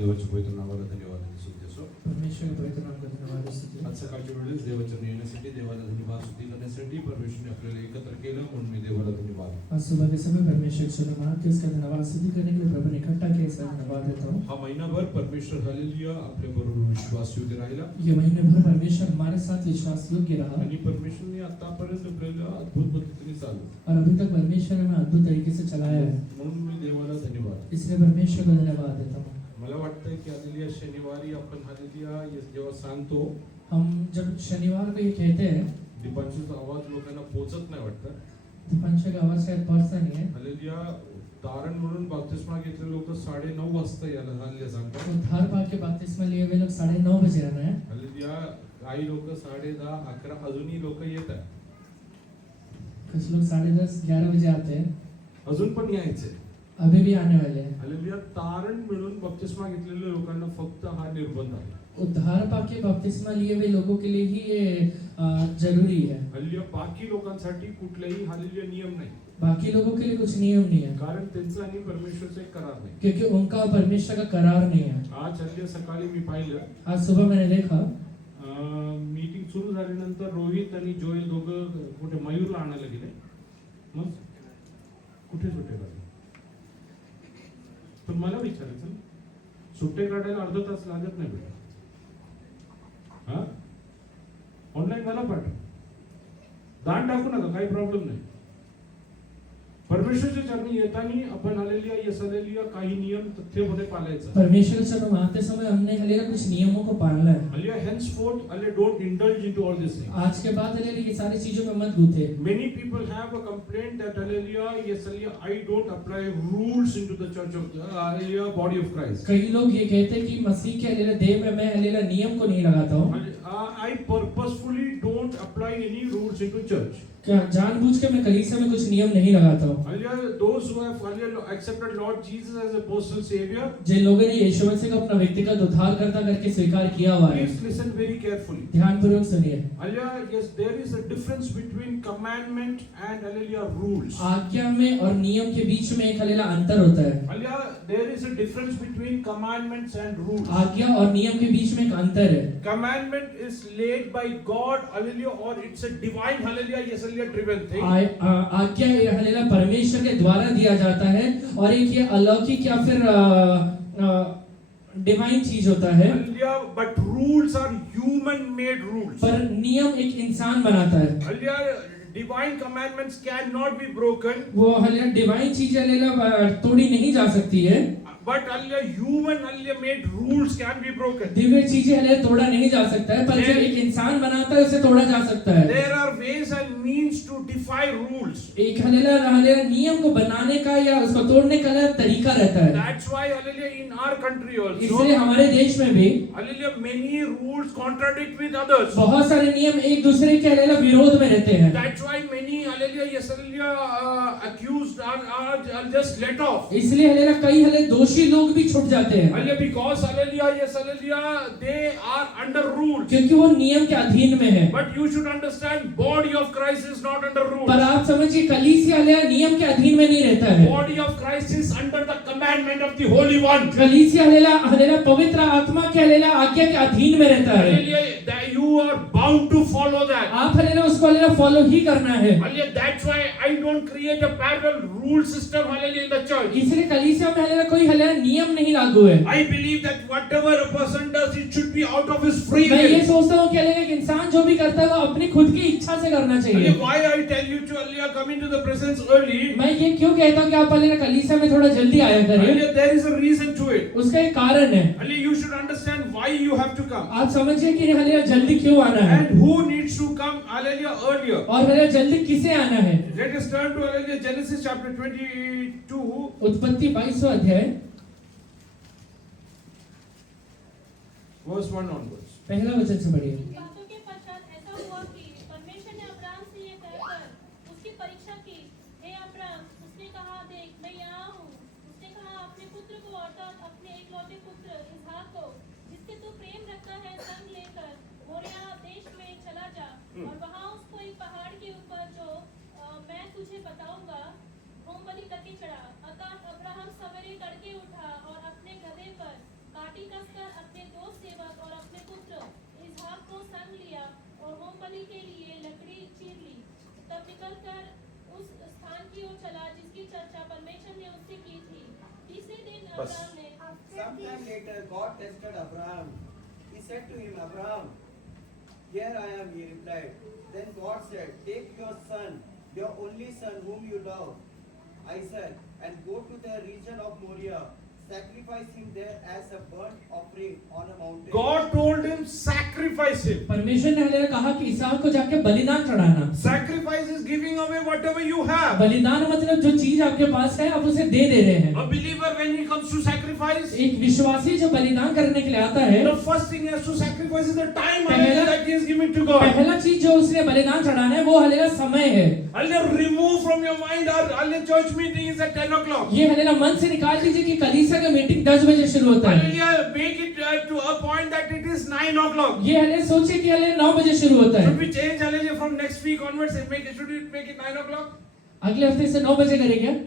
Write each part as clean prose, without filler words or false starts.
देवाच्या पवित्र नावाला धन्यवाद आणि स्तुती असो. परमेश्वर के पवित्र नाम का धन्यवाद और स्तुति। आज सकाळच्या वेळेस देवाच्या येण्यासाठी देवाला धन्यवाद स्तुती करण्यासाठी परमेश्वरने आपल्याला एकत्र केलं म्हणून मी देवाला धन्यवाद. आज सुबह के समय परमेश्वर के धन्यवाद के उसका धन्यवाद स्तुति करने के लिए प्रभु ने इकट्ठा किया, इसका धन्यवाद देता हूँ। हा महिनाभर परमेश्वर हालेलुया आपल्या बरोबर विश्वास योग्य राहिला ये महीने भर परमेश्वर हमारे साथ विश्वास योग्य रहा आणि परमेश्वरने आतापर्यंत आपल्याला अद्भुत पद्धतीने चालवलं और अभी तक परमेश्वर ने हमें अद्भुत तरीके से चलाया है, म्हणून मी देवाला धन्यवाद. इसलिए परमेश्वर को धन्यवाद देता हूँ। मला वाटतंय की हालेलुया शनिवारी आपण हालेलुया जेव्हा सांगतो हम जब शनिवार को ये कहते हैं, दीपांशूचा आवाज लोकांना पोहोचत नाही वाटतं. दीपांशु का आवाज शायद पहुंचता नहीं है। हालेलुया तारण म्हणून बपतिस्मा घेतलेले लोक 9:30 वाजता याला हालेलुया सांगतात. उद्धार पाके के बपतिस्मा लिए हुए लोग 9:30 बजे रहना है। हालेलुया काही लोक 10:30 11 अजूनही लोक येत आहेत. कुछ लोग 10:30 11 बजे आते हैं, अजून पण यायचे. अभी भी आने वाले हैं। हालेलुया तारण मिळून बपतिस्मा घेतलेल्या लोकांना फक्त हा निर्बंध आहे. उद्धार पाके बपतिस्मा लिए हुए लोगों के लिए ही ये जरूरी है। हालेलुया बाकी लोकांसाठी कुठलेही हालेलुया नियम नाही, बाकी लोगों के लिए कुछ नियम नहीं है, कारण त्यांचा आणि परमेश्वरचा एक करार नाही. क्योंकि उनका और परमेश्वर का करार नहीं है। आज हालेलुया सकाळी मी पाहिलं आज सुबह मैंने देखा मीटिंग सुरू झाल्यानंतर रोहित आणि जोएल दोघं कुठे मयूरला आणायला गेले. मग कुठे सुट्टे काढले? पण मला विचारायचं सुट्टे काढायला अर्धा तास लागत नाही बेटा. हा ऑनलाईन मला पाठव, दान टाकू नका, काही प्रॉब्लेम नाही. परमेश्वरच्या चरणी येताना आपण हालेलुया यस हालेलुया काही नियम तथ्यपणे पाळायचं. परमेश्वर के चरणों में आते समय हमने हालेलुया कुछ नियमों को पालना है। Hallelujah henceforth hallelujah don't indulge into all this things. आज के बाद हालेलुया ये सारी चीजों में मत घुसे। Many people have a complaint that hallelujah yes hallelujah I don't apply rules into the church of hallelujah body of Christ. कई लोग ये कहते हैं कि मसीह के हालेलुया देह में मैं हालेलुया नियम को नहीं लगाता हूँ। I purposefully don't apply any rules into church. क्या जानबूझ के मैं कलीसिया में कुछ नियम नहीं लगाता हूँ। Hallelujah those who have hallelujah accepted Lord Jesus as a personal savior, जिन लोगों ने यीशु मसीह को अपना व्यक्तिगत उद्धारकर्ता करके स्वीकार किया हुआ है, please listen very carefully. ध्यानपूर्वक सुनिए। Hallelujah yes there is a difference between commandment and hallelujah rules. आज्ञा में और नियम के बीच में एक हालेलुया अंतर होता है। Hallelujah there is a difference between commandments and rules. आज्ञा और नियम के बीच में एक अंतर है। Commandment is laid by God hallelujah or it's a divine hallelujah yes hallelujah driven thing. आज्ञा हालेलुया परमेश्वर के द्वारा दिया जाता है और एक ये अलौकिक या फिर डिवाइन चीज होता है। Hallelujah but rules are human made rules. पर नियम एक इंसान बनाता है। Hallelujah divine commandments cannot be broken. वो हालेलुया डिवाइन चीज हालेलुया तोड़ी नहीं जा सकती है। But hallelujah human hallelujah made rules can be broken. Divya चीजें हालेलुया तोड़ा नहीं जा सकता है, पर जो एक इंसान बनाता है उसे तोड़ा जा सकता है। There are ways and means to defy rules. एक हालेलुया नियम को बनाने का या उसको तोड़ने का तरीका रहता है। That's why hallelujah in our country also इसलिए हमारे देश में भी hallelujah many rules contradict with others. बहुत सारे नियम एक दूसरे के हालेलुया विरोध में रहते हैं। That's why many hallelujah yes hallelujah accused are just let off. इसलिए हालेलुया कई हालेलुया दोषी लोग भी छूट जाते हैं। Hallelujah because hallelujah yes hallelujah they are under rules. क्योंकि वो नियम के अधीन में है। But you should understand body of Christ is not under rules. पर आप समझिए कलीसिया हालेलुया नियम के अधीन में नहीं रहता है। Body of Christ is under the commandment of the Holy One. कलीसिया हालेलुया पवित्र आत्मा के हालेलुया आज्ञा के अधीन में रहता है। Hallelujah that you are bound to follow that. आप हालेलुया उसको हालेलुया फॉलो ही करना है। Hallelujah that's why I don't create a parallel rule system hallelujah in the church. इसलिए कलीसिया में हालेलुया कोई हालेलुया नियम नहीं लागू है। I believe that whatever a person does it should be out of his free मैं ये will. सोचता हूँ कि हालेलुया एक इंसान जो भी करता है वो अपनी खुद की इच्छा से करना चाहिए। Hallelujah why I tell you to hallelujah come into the presence early. मैं ये क्यों कहता हूँ कि आप हालेलुया कलीसिया में थोड़ा जल्दी आया करिए। Hallelujah there is a reason to it. उसका एक कारण है। Hallelujah you should understand why you have to come. आप समझिए कि हालेलुया जल्दी क्यों आना है And who needs to come hallelujah earlier. और हालेलुया जल्दी किसे आना है। Let us turn to hallelujah Genesis chapter 22 उत्पत्ति 22वां अध्याय verse 1 onwards. पहला वचन से पढ़िए। बातों के पश्चात ऐसा हुआ कि परमेश्वर ने अब्राहम से ये कहकर उसकी परीक्षा की, हे अब्राहम, उसने कहा, देख मैं यहाँ हूँ। उसने कहा, अपने पुत्र को अर्थात अपने एकलौते पुत्र इसहाक को, जिससे तू प्रेम रखता है, संग लेकर मोरिया देश में चला जा और वहाँ उसको एक पहाड़ के ऊपर जो मैं तुझे बताऊंगा होम बलि करके चढ़ा। अतः अब्राहम सवेरे तड़के उठा और अपने गधे पर काटे निकलकर उस स्थान की ओर चला जिसकी चर्चा परमेश्वर ने उससे की थी। तीसरे दिन बस। अब्राहम ने Sometime later, God tested Abraham. He said to him, Abraham, here I am, he replied. Then God said, take your son, your only son whom you love, Isaac, and go to the region of Moriah. Sacrifice him there as a burnt offering on a mountain. God told him, sacrifice him. परमेश्वर ने हलेला कहा कि इसहाक को जाके बलिदान चढ़ाना। Sacrifice is giving away whatever you have. बलिदान मतलब जो चीज आपके पास है आप उसे दे दे रहे हैं। A believer, when he comes to sacrifice, एक विश्वासी जो बलिदान करने के लिए आता है, the first thing he has to sacrifice is the time पहला- that he is giving to God. पहला चीज जो उसने बलिदान चढ़ाना है वो हलेला समय है। I'll remove from your mind our church meeting is at 10 o'clock. ये हलेला मन से निकाल दीजिए कि कलीसिया का मीटिंग 10 बजे शुरू होता है। Hallelujah, make it to a point that it is 9 o'clock. ये हले सोचिए कि हले 9 बजे शुरू होता है। Should we change, hallelujah, from next week onwards and should we make it 9 o'clock? अगले हफ्ते से 9 बजे करेंगे।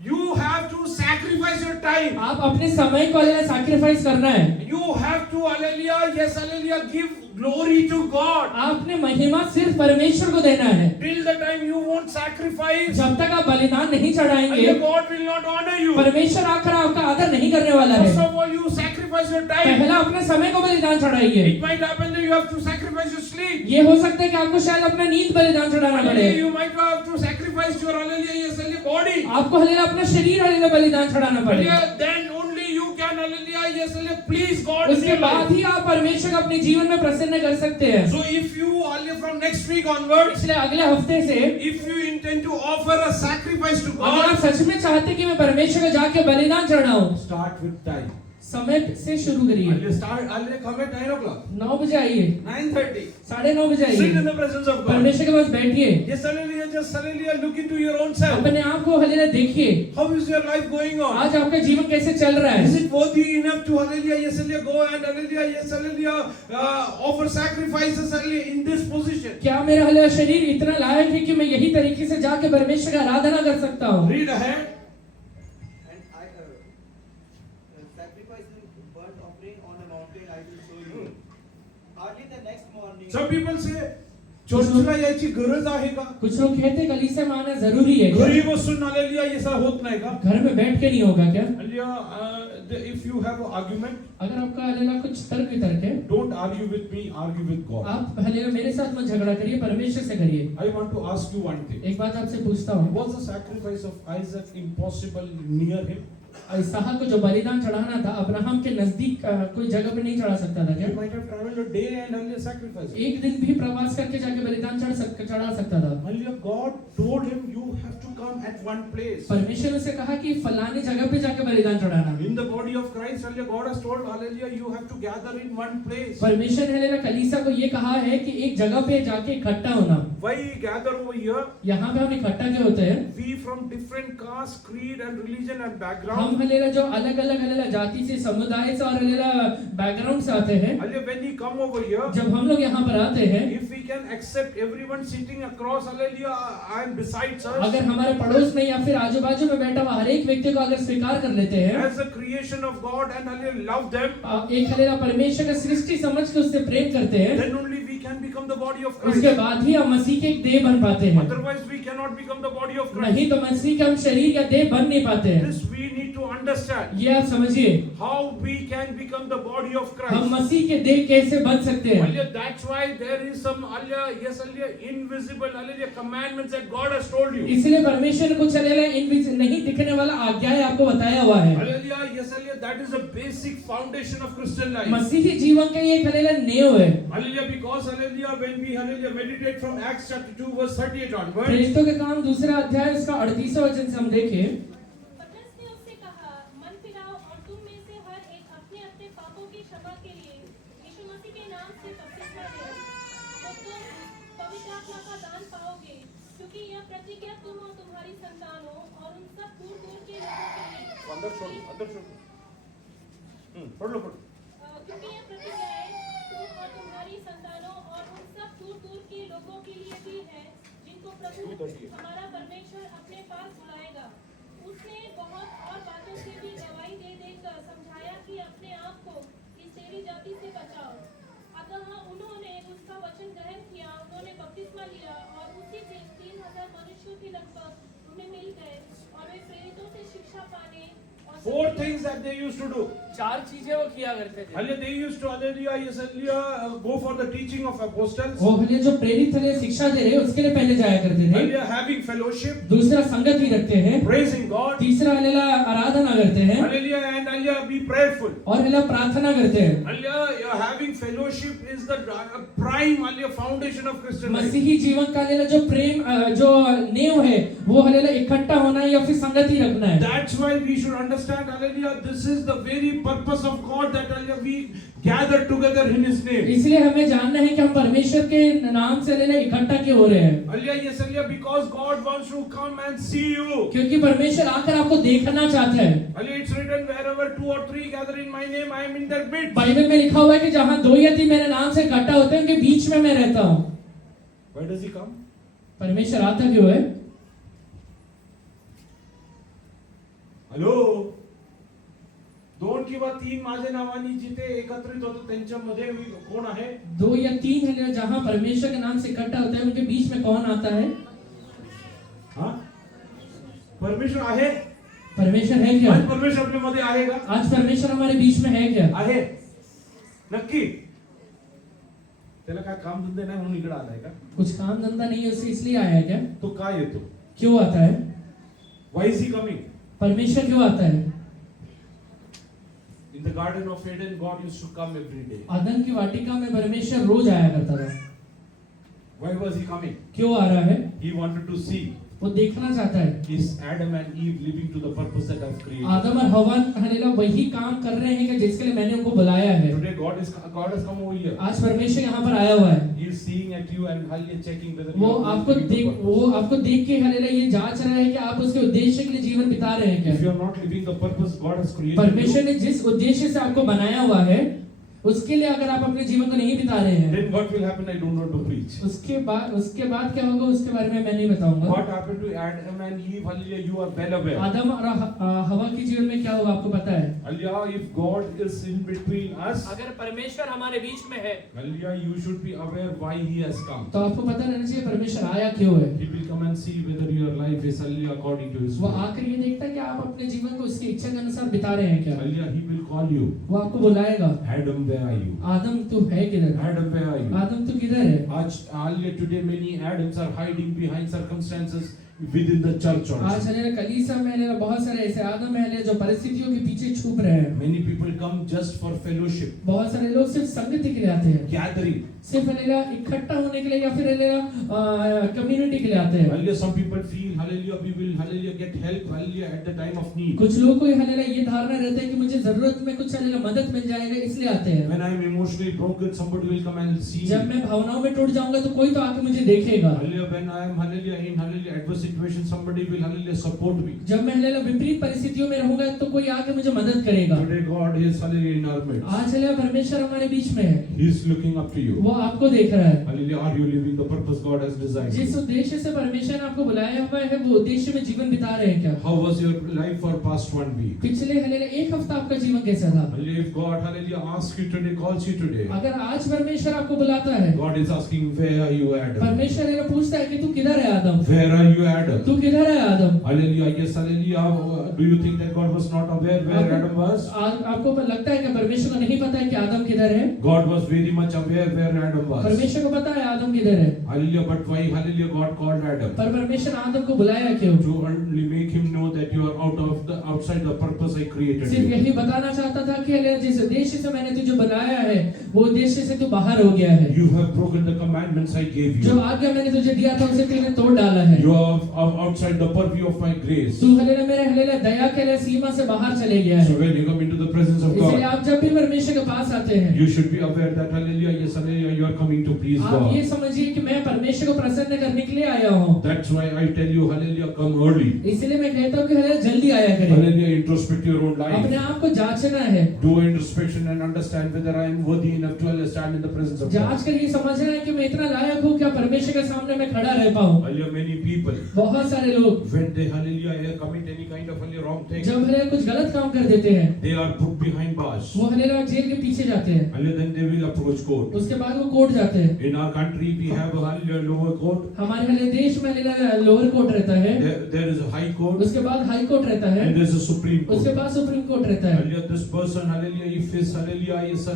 You have to sacrifice your time. आप अपने समय को हलेला सैक्रिफाइस करना है। You have to, hallelujah, yes, hallelujah, give glory to God. आपने महिमा सिर्फ परमेश्वर को देना है। Till the time you won't sacrifice, जब तक आप बलिदान नहीं चढ़ाएंगे, hallelujah, God will not honor you. परमेश्वर आकर आपका आदर नहीं करने वाला First है। of all, you sacrifice your time. पहला अपने समय को बलिदान चढ़ाइए। It might happen that you have to sacrifice your sleep. ये हो सकता है कि आपको शायद अपना नींद बलिदान चढ़ाना पड़े। Hallelujah, you might have to sacrifice your, hallelujah, yes, hallelujah, body. आपको हलेला अपना शरीर हलेला बलिदान चढ़ाना पड़े। Hallelujah, then only you can, hallelujah, yes, hallelujah, please God in उसके your बाद life. ही आप परमेश्वर को अपने जीवन में प्रसन्न कर सकते हैं। So if you, hallelujah, from next week onwards, इसलिए अगले हफ्ते से if you intend to offer a sacrifice to अगर आप God, सच में चाहते हैं कि मैं परमेश्वर को जाके बलिदान चढ़ाऊं, start with time. समय से शुरू करिए। Hallelujah, come at 9 o'clock. 9 बजे आइए, 9:30. 9:30 बजे Sit in आइए, the presence of God. परमेश्वर के पास बैठिए, Yes, hallelujah, just hallelujah, look into your own self. अपने आप को हलेला देखिए। How is your life going on? आज आपका जीवन कैसे चल रहा Is है? it worthy enough to, hallelujah, yes, hallelujah, go and, hallelujah, yes, hallelujah, offer sacrifices, hallelujah, in this position? क्या मेरा हलेला शरीर इतना लायक है कि मैं यही तरीके से जाके परमेश्वर की आराधना कर सकता हूँ? Read ahead. And I sacrificing burnt offering on a mountain I will show you. Early the next morning. Some people say, चर्चला यायची गरज आहे का? कुछ लोग कहते हैं कलीसिया में आना जरूरी है क्या? घरी बसून हालेलुया ये सब होत नाही का? घर में बैठ के नहीं होगा क्या? Hallelujah, if you have an argument, अगर आपका हलेला कुछ तर्क वितर्क है, don't argue with me, argue with God. आप हलेला मेरे साथ मत झगड़ा करिए, परमेश्वर से करिए। I want to ask you one thing. एक बात आपसे पूछता हूँ, Was the sacrifice of Isaac impossible near him? इसहाक को जो बलिदान चढ़ाना था अब्राहम के नजदीक कोई जगह पे नहीं चढ़ा सकता था क्या? He might have traveled a day and hallelujah sacrificed. एक दिन भी प्रवास करके जाके बलिदान चढ़ा सकता था। Hallelujah, God told him, you have to come at one place. परमेश्वर ने उसे कहा कि फलाने जगह पे जाके बलिदान चढ़ाना। In the body of Christ, hallelujah, God has told, hallelujah, you have to gather in one place. परमेश्वर ने हलेला कलीसिया को ये कहा है कि एक जगह पे जाके इकट्ठा होना। Why gather over here? यहाँ पे हम इकट्ठा क्यों होते हैं? We from different caste, creed and religion and हम background. हलेला जो अलग अलग हलेला जाति से, समुदाय से और हलेला बैकग्राउंड से आते हैं, Hallelujah, when we come over here, जब हम लोग यहाँ पर आते हैं, if we can accept everyone sitting across, hallelujah, and besides us, अगर हमारे पड़ोस में या फिर आजू बाजू में बैठा हुआ हर एक व्यक्ति को अगर स्वीकार कर लेते हैं, as a creation of God and hallelujah, love them, एक हलेला परमेश्वर का सृष्टि समझ के उससे प्रेम करते हैं, then only we can become the body of उसके Christ. बाद ही हम मसीह के एक देह बन पाते हैं। Otherwise, we cannot become the body of Christ. नहीं तो मसीह के हम शरीर या देह बन नहीं पाते हैं। This we need to understand. ये आप समझिए, How we can become the body of हम Christ. मसीह के देह कैसे बन सकते हैं? Hallelujah, that's why there is some hallelujah, yes, hallelujah, invisible hallelujah commandments that God has told you. इसलिए परमेश्वर ने कुछ हलेला नहीं दिखने वाला आज्ञाएं आपको बताया हुआ है। Hallelujah, yes, hallelujah, that is a basic foundation of Christian life. मसीही जीवन का ये एक हलेला नेव है। Hallelujah, because hallelujah, when we hallelujah meditate from Acts chapter 2 verse 38 onwards, प्रेरितों के काम दूसरा अध्याय उसका 38वां वचन से हम देखें, पतरस ने उससे कहा, मन फिराओ और तुम में से हर एक अपने अपने पापों की क्षमा के लिए यीशु मसीह के नाम से बपतिस्मा ले, तो तुम पवित्र आत्मा का दान पाओगे, क्योंकि यह प्रतिज्ञा तुम और तुम्हारी संतानों और उन सब दूर दूर के लोगों के लिए क्योंकि यह प्रतिज्ञाएं तुम और तुम्हारी संतानों और उन सब दूर दूर के लोगों के लिए भी है, जिनको प्रभु हमारा परमेश्वर अपने पास बुलाएगा। उसने बहुत और बातों से भी गवाही दे देकर समझाया कि अपने आप को इस तेरी जाति से बचाओ। अतः उन्होंने उसका वचन ग्रहण किया, उन्होंने बपतिस्मा लिया और उस शिक्षा पाने और 4 things that they used to do. 4 चीजें वो किया करते थे। Hallelujah, they used to go for the teaching of apostles. वो हले जो प्रेरित हले शिक्षा दे रहे उसके लिए पहले जाया करते थे। Hallelujah, having fellowship, दूसरा संगत भी रखते हैं। praising God. तीसरा हलेला आराधना करते हैं Hallelujah, and hallelujah, be prayerful. और हलेला प्रार्थना करते हैं। Hallelujah, you're having fellowship is the prime hallelujah foundation of Christian life. मसीही जीवन का हलेला जो प्रेम जो नींव है वो हलेला इकट्ठा होना है या फिर संगति रखना है। That's why we should understand, hallelujah, this is the very purpose of God, that hallelujah, we gather together in His name. इसलिए हमें जानना है कि हम परमेश्वर के नाम से हलेला इकट्ठा क्यों हो रहे हैं। Hallelujah, yes, hallelujah, because God wants to come and see you. क्योंकि परमेश्वर आकर आपको देखना चाहता है। Hallelujah, it's written, wherever 2 or 3 gather in my name, I am in their midst. Bible में लिखा हुआ है कि जहाँ 2 या 3 मेरे नाम से इकट्ठा होते हैं उनके बीच में मैं रहता हूँ। Why does He come? परमेश्वर आता क्यों है? हॅलो, 2 किंवा 3 माझे नावानी जिथे एकत्रित होतो त्यांच्यामध्ये कोण आहे? 2 या 3 है जहाँ परमेश्वर के नाम से इकट्ठा होते हैं उनके बीच में कौन आता है? हा? परमेश्वर आहे? परमेश्वर है क्या? आज परमेश्वर आपल्या मध्ये आहे का? आज परमेश्वर हमारे बीच में है क्या? आहे. नक्की. त्याला काय काम धंदे नाही म्हणून इकडे आलाय का? कुछ काम धंधा नहीं है उससे इसलिए आया है क्या? तो काय येतो? क्यों आता है? Why is He coming? परमेश्वर क्यों आता है? In the Garden of Eden, God used to come every day. आदम की वाटिका में परमेश्वर रोज आया करता था। Why was He coming? क्यों आ रहा है? He wanted to see, वो देखना चाहता है is Adam and Eve living to the purpose that I've created? आदम और हवा हलेला वही काम कर रहे हैं कि जिसके लिए मैंने उनको बुलाया है। Today God has come over here. आज परमेश्वर यहाँ पर आया हुआ है। He is seeing at you and hallelujah checking whether वो you are आपको living to देख purpose. वो आपको देख के हलेला ये जांच रहा है कि आप उसके उद्देश्य के लिए जीवन बिता रहे हैं If you क्या। are not living the purpose God has created परमेश्वर you, ने जिस उद्देश्य से आपको बनाया हुआ है उसके लिए अगर आप अपने जीवन को नहीं बिता रहे हैं then what will happen? I don't want to preach. उसके बाद क्या होगा उसके बारे में मैं नहीं बताऊंगा। What happened to Adam and Eve? Hallelujah, you are well aware. आदम और हवा के जीवन में क्या हुआ आपको पता है? Hallelujah, if God is in between us, अगर परमेश्वर हमारे बीच में है hallelujah, you should be aware why He has come. तो आपको पता रहना चाहिए परमेश्वर आया क्यों है। He will come and see whether your life is hallelujah according to His वो will. आकर ये देखता है कि आप अपने जीवन को उसकी इच्छा के अनुसार बिता रहे हैं क्या। Hallelujah, He will call you. वो आपको बुलाएगा, Adam, where are you? आदम तू है किधर? Adam, where are you? आदम तू किधर है? Hallelujah, today many Adams are hiding behind circumstances within the church आज also. हमारे कलीसिया में हमारे बहुत सारे ऐसे आदम है जो परिस्थितियों के पीछे छुप रहे हैं। Many people come just for fellowship, बहुत सारे लोग सिर्फ संगति के लिए आते हैं, gathering. सिर्फ हलेला इकट्ठा होने के लिए या फिर हलेला कम्युनिटी के लिए आते हैं। Hallelujah, some people feel, hallelujah, we will, hallelujah, get help, hallelujah, at the time of need. कुछ लोगों को हलेला ये धारणा रहता है कि मुझे जरूरत में कुछ हलेला मदद मिल जाएगा इसलिए आते हैं। When I am emotionally broken, somebody will come and see जब me. मैं भावनाओं में टूट जाऊंगा तो कोई तो आके मुझे देखेगा। Hallelujah, when I am, hallelujah, in, hallelujah, adverse situation, somebody will, hallelujah, support me. जब मैं हलेला विपरीत परिस्थितियों में रहूंगा तो कोई आके मुझे मदद करेगा। Today God is, hallelujah, in our midst. आज हलेला परमेश्वर हमारे बीच में है, He is looking up to you. वो आपको देख रहा है। Hallelujah, are you living the purpose God has designed? जिस उद्देश्य से परमेश्वर ने आपको बुलाया हुआ है वो उद्देश्य में जीवन बिता रहे हैं क्या? How was your life for past 1 week? पिछले हलेला 1 हफ्ता आपका जीवन कैसा था? Hallelujah, if God, hallelujah, asks you today, calls you today, अगर आज परमेश्वर आपको बुलाता है, God is asking, where are you, Adam? परमेश्वर हलेला पूछता है कि तू किधर है आदम? Where are you, Adam? तू किधर है आदम? Hallelujah, yes, hallelujah. Do you think that God was not aware where Adam was? आपको लगता है कि परमेश्वर को नहीं पता है कि आदम किधर है? God was very much aware where Adam was. परमेश्वर को पता है आदम किधर है, Hallelujah, but why, hallelujah, God called Adam? पर परमेश्वर आदम को बुलाया क्यों? To only make him know that you are outside the purpose I created सिर्फ you. यही बताना चाहता था कि हलेला जिस उद्देश्य से मैंने तुझे बनाया है वो उद्देश्य से तू बाहर हो गया है। You have broken the commandments I gave जो you. आज्ञा मैंने तुझे दिया था उसे तूने तोड़ डाला है। You are outside the purview of my grace. तू हलेला मेरे हलेला दया के लिए सीमा से बाहर चले गया So है। when you come into the presence of इसलिए God, आप जब भी परमेश्वर के पास आते हैं you should be aware that, hallelujah, yes, hallelujah, you are coming to please आप ये God. समझिए कि मैं परमेश्वर को प्रसन्न करने के लिए आया हूँ। That's why I tell you, hallelujah, come early. इसलिए मैं कहता हूँ कि हलेला जल्दी आया करें। Hallelujah, introspect your own अपने life. आप को जांचना है, Do introspection and understand whether I am worthy enough to stand in the presence of God. जांच कर ये समझना है कि मैं इतना लायक हूँ क्या परमेश्वर के सामने मैं खड़ा रह पाऊँ। Hallelujah, many people, बहुत सारे लोग when they, hallelujah, commit any kind of, hallelujah, wrong thing, जब हलेला कुछ गलत काम कर देते हैं they are put behind bars. वो हलेला जेल के पीछे जाते हैं, Hallelujah, then they will approach court. उसके बाद वो कोर्ट जाते हैं। In our country, we have a, hallelujah, lower court. हमारे हले देश में हलेला लोअर कोर्ट रहता है, There is a high court. उसके बाद हाई कोर्ट कोर्ट रहता है, and there's a Supreme Court. उसके बाद सुप्रीम कोर्ट रहता है। Hallelujah, this person, hallelujah, if his, hallelujah, yes,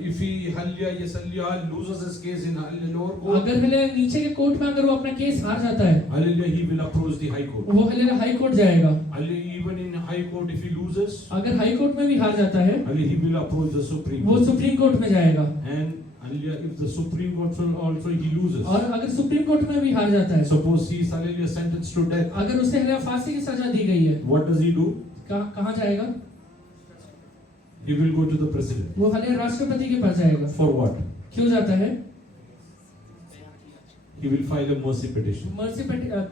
if he, hallelujah, yes, hallelujah, loses his case in hallelujah, lower court, अगर हले नीचे के कोर्ट में अगर वो अपना केस हार जाता है, hallelujah, he will approach the high court. वो हले हाई कोर्ट जाएगा। Hallelujah, even in high court, if he loses, अगर हाई कोर्ट में भी हार जाता है, hallelujah, he will approach the Supreme वो Court. सुप्रीम कोर्ट में जाएगा। And hallelujah, if the Supreme Court also he loses, और अगर सुप्रीम कोर्ट में भी हार जाता है, suppose he is, hallelujah, sentenced to death, अगर उसे हले फांसी की सजा दी गई है, what does he do? कहाँ जाएगा? He will go to the president. वो हले राष्ट्रपति के पास जाएगा। For what? क्यों जाता है? He will file a mercy petition.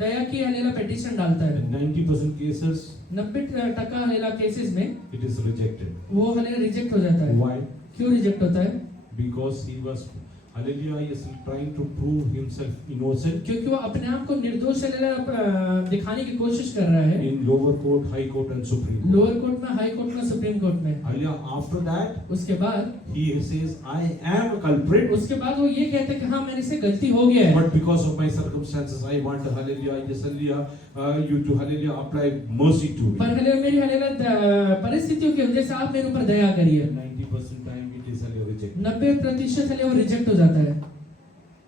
दया की हलेला पेटिशन डालता है। In 90% cases, 90% हलेला केसेस में it is rejected. वो हले रिजेक्ट हो जाता है। Why? क्यों रिजेक्ट होता है? Because he was, hallelujah, he is trying to prove himself innocent क्योंकि वो अपने आप को निर्दोष हलेला दिखाने की कोशिश कर रहा है। in lower court, high court and supreme court. Lower court में, हाई कोर्ट में, सुप्रीम कोर्ट में। Hallelujah, after that, उसके बाद he says, I am a culprit, उसके बाद वो ये कहते हैं कि हाँ मेरे से गलती हो गया है, but because of my circumstances, I want, hallelujah, yes, hallelujah, you to, hallelujah, apply mercy to me. पर हले मेरी हलेला परिस्थितियों की वजह से आप मेरे ऊपर दया करिए। 90% time it is, hallelujah, rejected. 90% हले वो रिजेक्ट हो जाता है।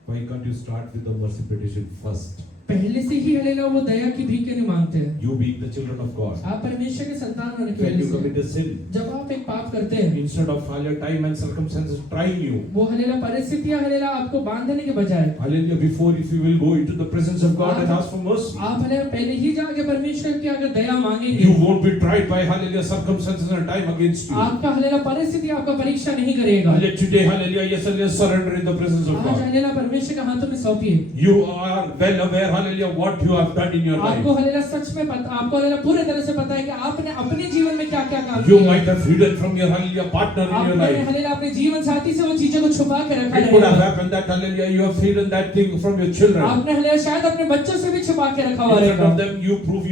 Why can't you start with the mercy petition first? पहले से ही हलेला वो दया की भीख क्यों नहीं मांगते हैं? You being the children of God, आप परमेश्वर के संतान होने की when वजह you से commit a sin, जब आप एक पाप करते हैं, instead of, hallelujah, time and circumstances trying you, वो हलेला परिस्थितियां हलेला आपको बांधने के बजाय hallelujah, before if you will go into the presence of God and ask for mercy, आप हलेला पहले ही जाके परमेश्वर की अगर दया मांगेंगे, you won't be tried by, hallelujah, circumstances and time against you. आपका हलेला परिस्थिति आपका परीक्षा नहीं करेगा। Hallelujah, today, hallelujah, yes, hallelujah, surrender in the presence of आज God. हलेला परमेश्वर के हाथों में सौंपिए। You are well aware, hallelujah, what you have done in your आपको life. हलेला सच में पता, आपको हलेला पूरे तरह से पता है कि आपने अपने जीवन में क्या क्या काम You किया might है। have hidden from your, hallelujah, partner in your आपने life. हलेला अपने जीवन साथी से वो चीजों को छुपा के रखा It could have रहेगा। happened that, hallelujah, you have hidden that thing from your children. आपने हलेला शायद अपने बच्चों से भी छुपा के रखा हुआ In front रहेगा। of them, you prove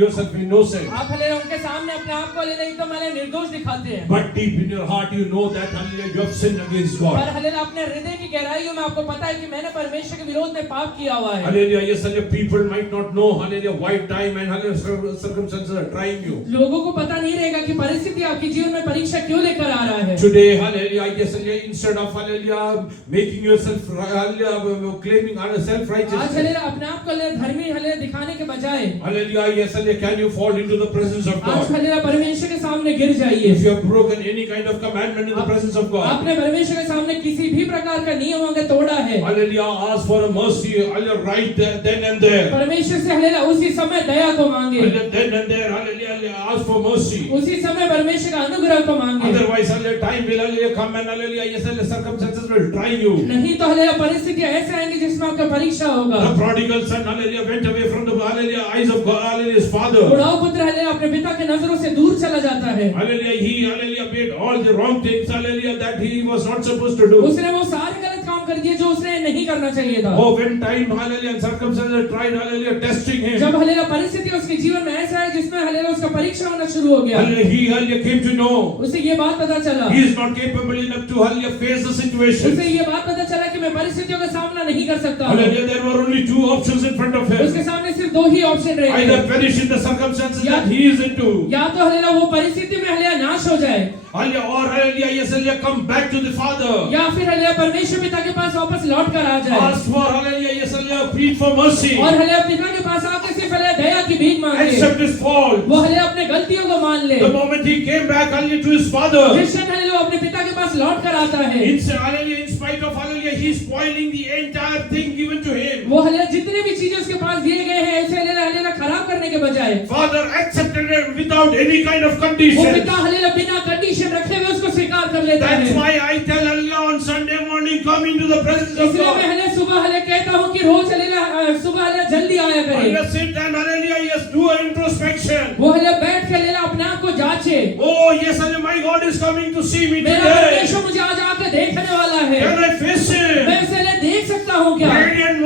yourself innocent. आप हलेला उनके सामने अपने आप को हलेला एकदम हलेला निर्दोष दिखाते हैं। But deep in your heart, you know that, hallelujah, you have sinned against पर God. हलेला अपने हृदय की गहराइयों में आपको पता है कि मैंने परमेश्वर के विरोध में पाप किया हुआ है। Hallelujah, yes, hallelujah, people might not know, hallelujah, why time and, hallelujah, circumstances are trying you. लोगों को पता नहीं रहेगा कि परिस्थिति आपके जीवन में परीक्षा क्यों लेकर आ रहा है। Today, hallelujah, yes, hallelujah, instead of, hallelujah, making yourself, hallelujah, claiming आज self-righteousness, हलेला अपने आप को हलेला धर्मी हलेला दिखाने के बजाय hallelujah, yes, hallelujah, can you fall into the presence of आज God? हलेला परमेश्वर के सामने गिर जाइए। If you have broken any kind of commandment in the presence of God, आपने परमेश्वर के सामने किसी भी प्रकार का नियम अगर तोड़ा है, hallelujah, ask for a mercy, hallelujah, right then and there. परमेश्वर से हलेला उसी समय दया को मांगे, Hallelujah, then and there, hallelujah, ask for mercy. उसी समय परमेश्वर का अनुग्रह को मांगे। Otherwise, hallelujah, time will, hallelujah, come and, hallelujah, yes, hallelujah, circumstances will try you. नहीं तो हलेला परिस्थितियां ऐसे आएंगी जिसमें आपका परीक्षा होगा। The prodigal son, hallelujah, went away from the, hallelujah, eyes of God, hallelujah, his father. बुढ़ाऊ पुत्र हलेला अपने पिता के नजरों से दूर चला जाता है। Hallelujah, he, hallelujah, made all the wrong things, hallelujah, that he was not supposed to do. उसने वो सारे गलत काम कर दिए जो उसने नहीं करना चाहिए था। Oh, when time, hallelujah, and circumstances tried, hallelujah, testing him. जब हलेला परिस्थिति उसके जीवन में ऐसा है जिसमें हलेला उसका परीक्षा होना शुरू हो गया, Hallelujah, he, hallelujah, came to know उसे ये बात पता चला, he is not capable enough to, hallelujah, face the situation. उसे ये बात पता चला कि मैं परिस्थितियों का सामना नहीं कर सकता। Hallelujah, there were only two options in front of him. उसके सामने सिर्फ दो ही ऑप्शन रहे, Either perish in the circumstances that he is into. या तो हलेला वो परिस्थिति में हलेला नाश हो जाए, Hallelujah, or hallelujah, yes, hallelujah, come back to the Father. या फिर हलेला परमेश्वर पिता के पास वापस लौट कर आ जाए Ask for, hallelujah, yes, hallelujah, plead for mercy. और हलेला पिता के पास आके सिर्फ हलेला दया की भीख मांगे। Accept his fault. वो हलेला अपने गलतियों को मान ले। The moment he came back, hallelujah, to his Father, जिस क्षण हलेला वो अपने पिता के पास लौट कर आता है, hallelujah, in spite of, hallelujah, he is spoiling the entire thing given to him. वो हलेला जितने भी चीजें उसके पास दिए गए हैं उसे हलेला खराब करने के बजाय Father accepted it without any kind of वो condition. पिता हलेला बिना कंडीशन रखे हुए उसको स्वीकार कर लेता That's है। why I tell hallelujah on Sunday morning, come into the presence of इसलिए मैं God. हलेला सुबह हलेला कहता हूँ कि रोज हलेला सुबह हलेला जल्दी आया करे। Hallelujah, sit and hallelujah, yes, do an introspection. वो हलेला बैठ के हलेला अपने आप को जांचे, Oh, yes, hallelujah, my God is coming to see me मेरा today. परमेश्वर मुझे आज आके देखने वाला है, Can I face him? मैं उसे हलेला देख सकता हूँ क्या? Radiant,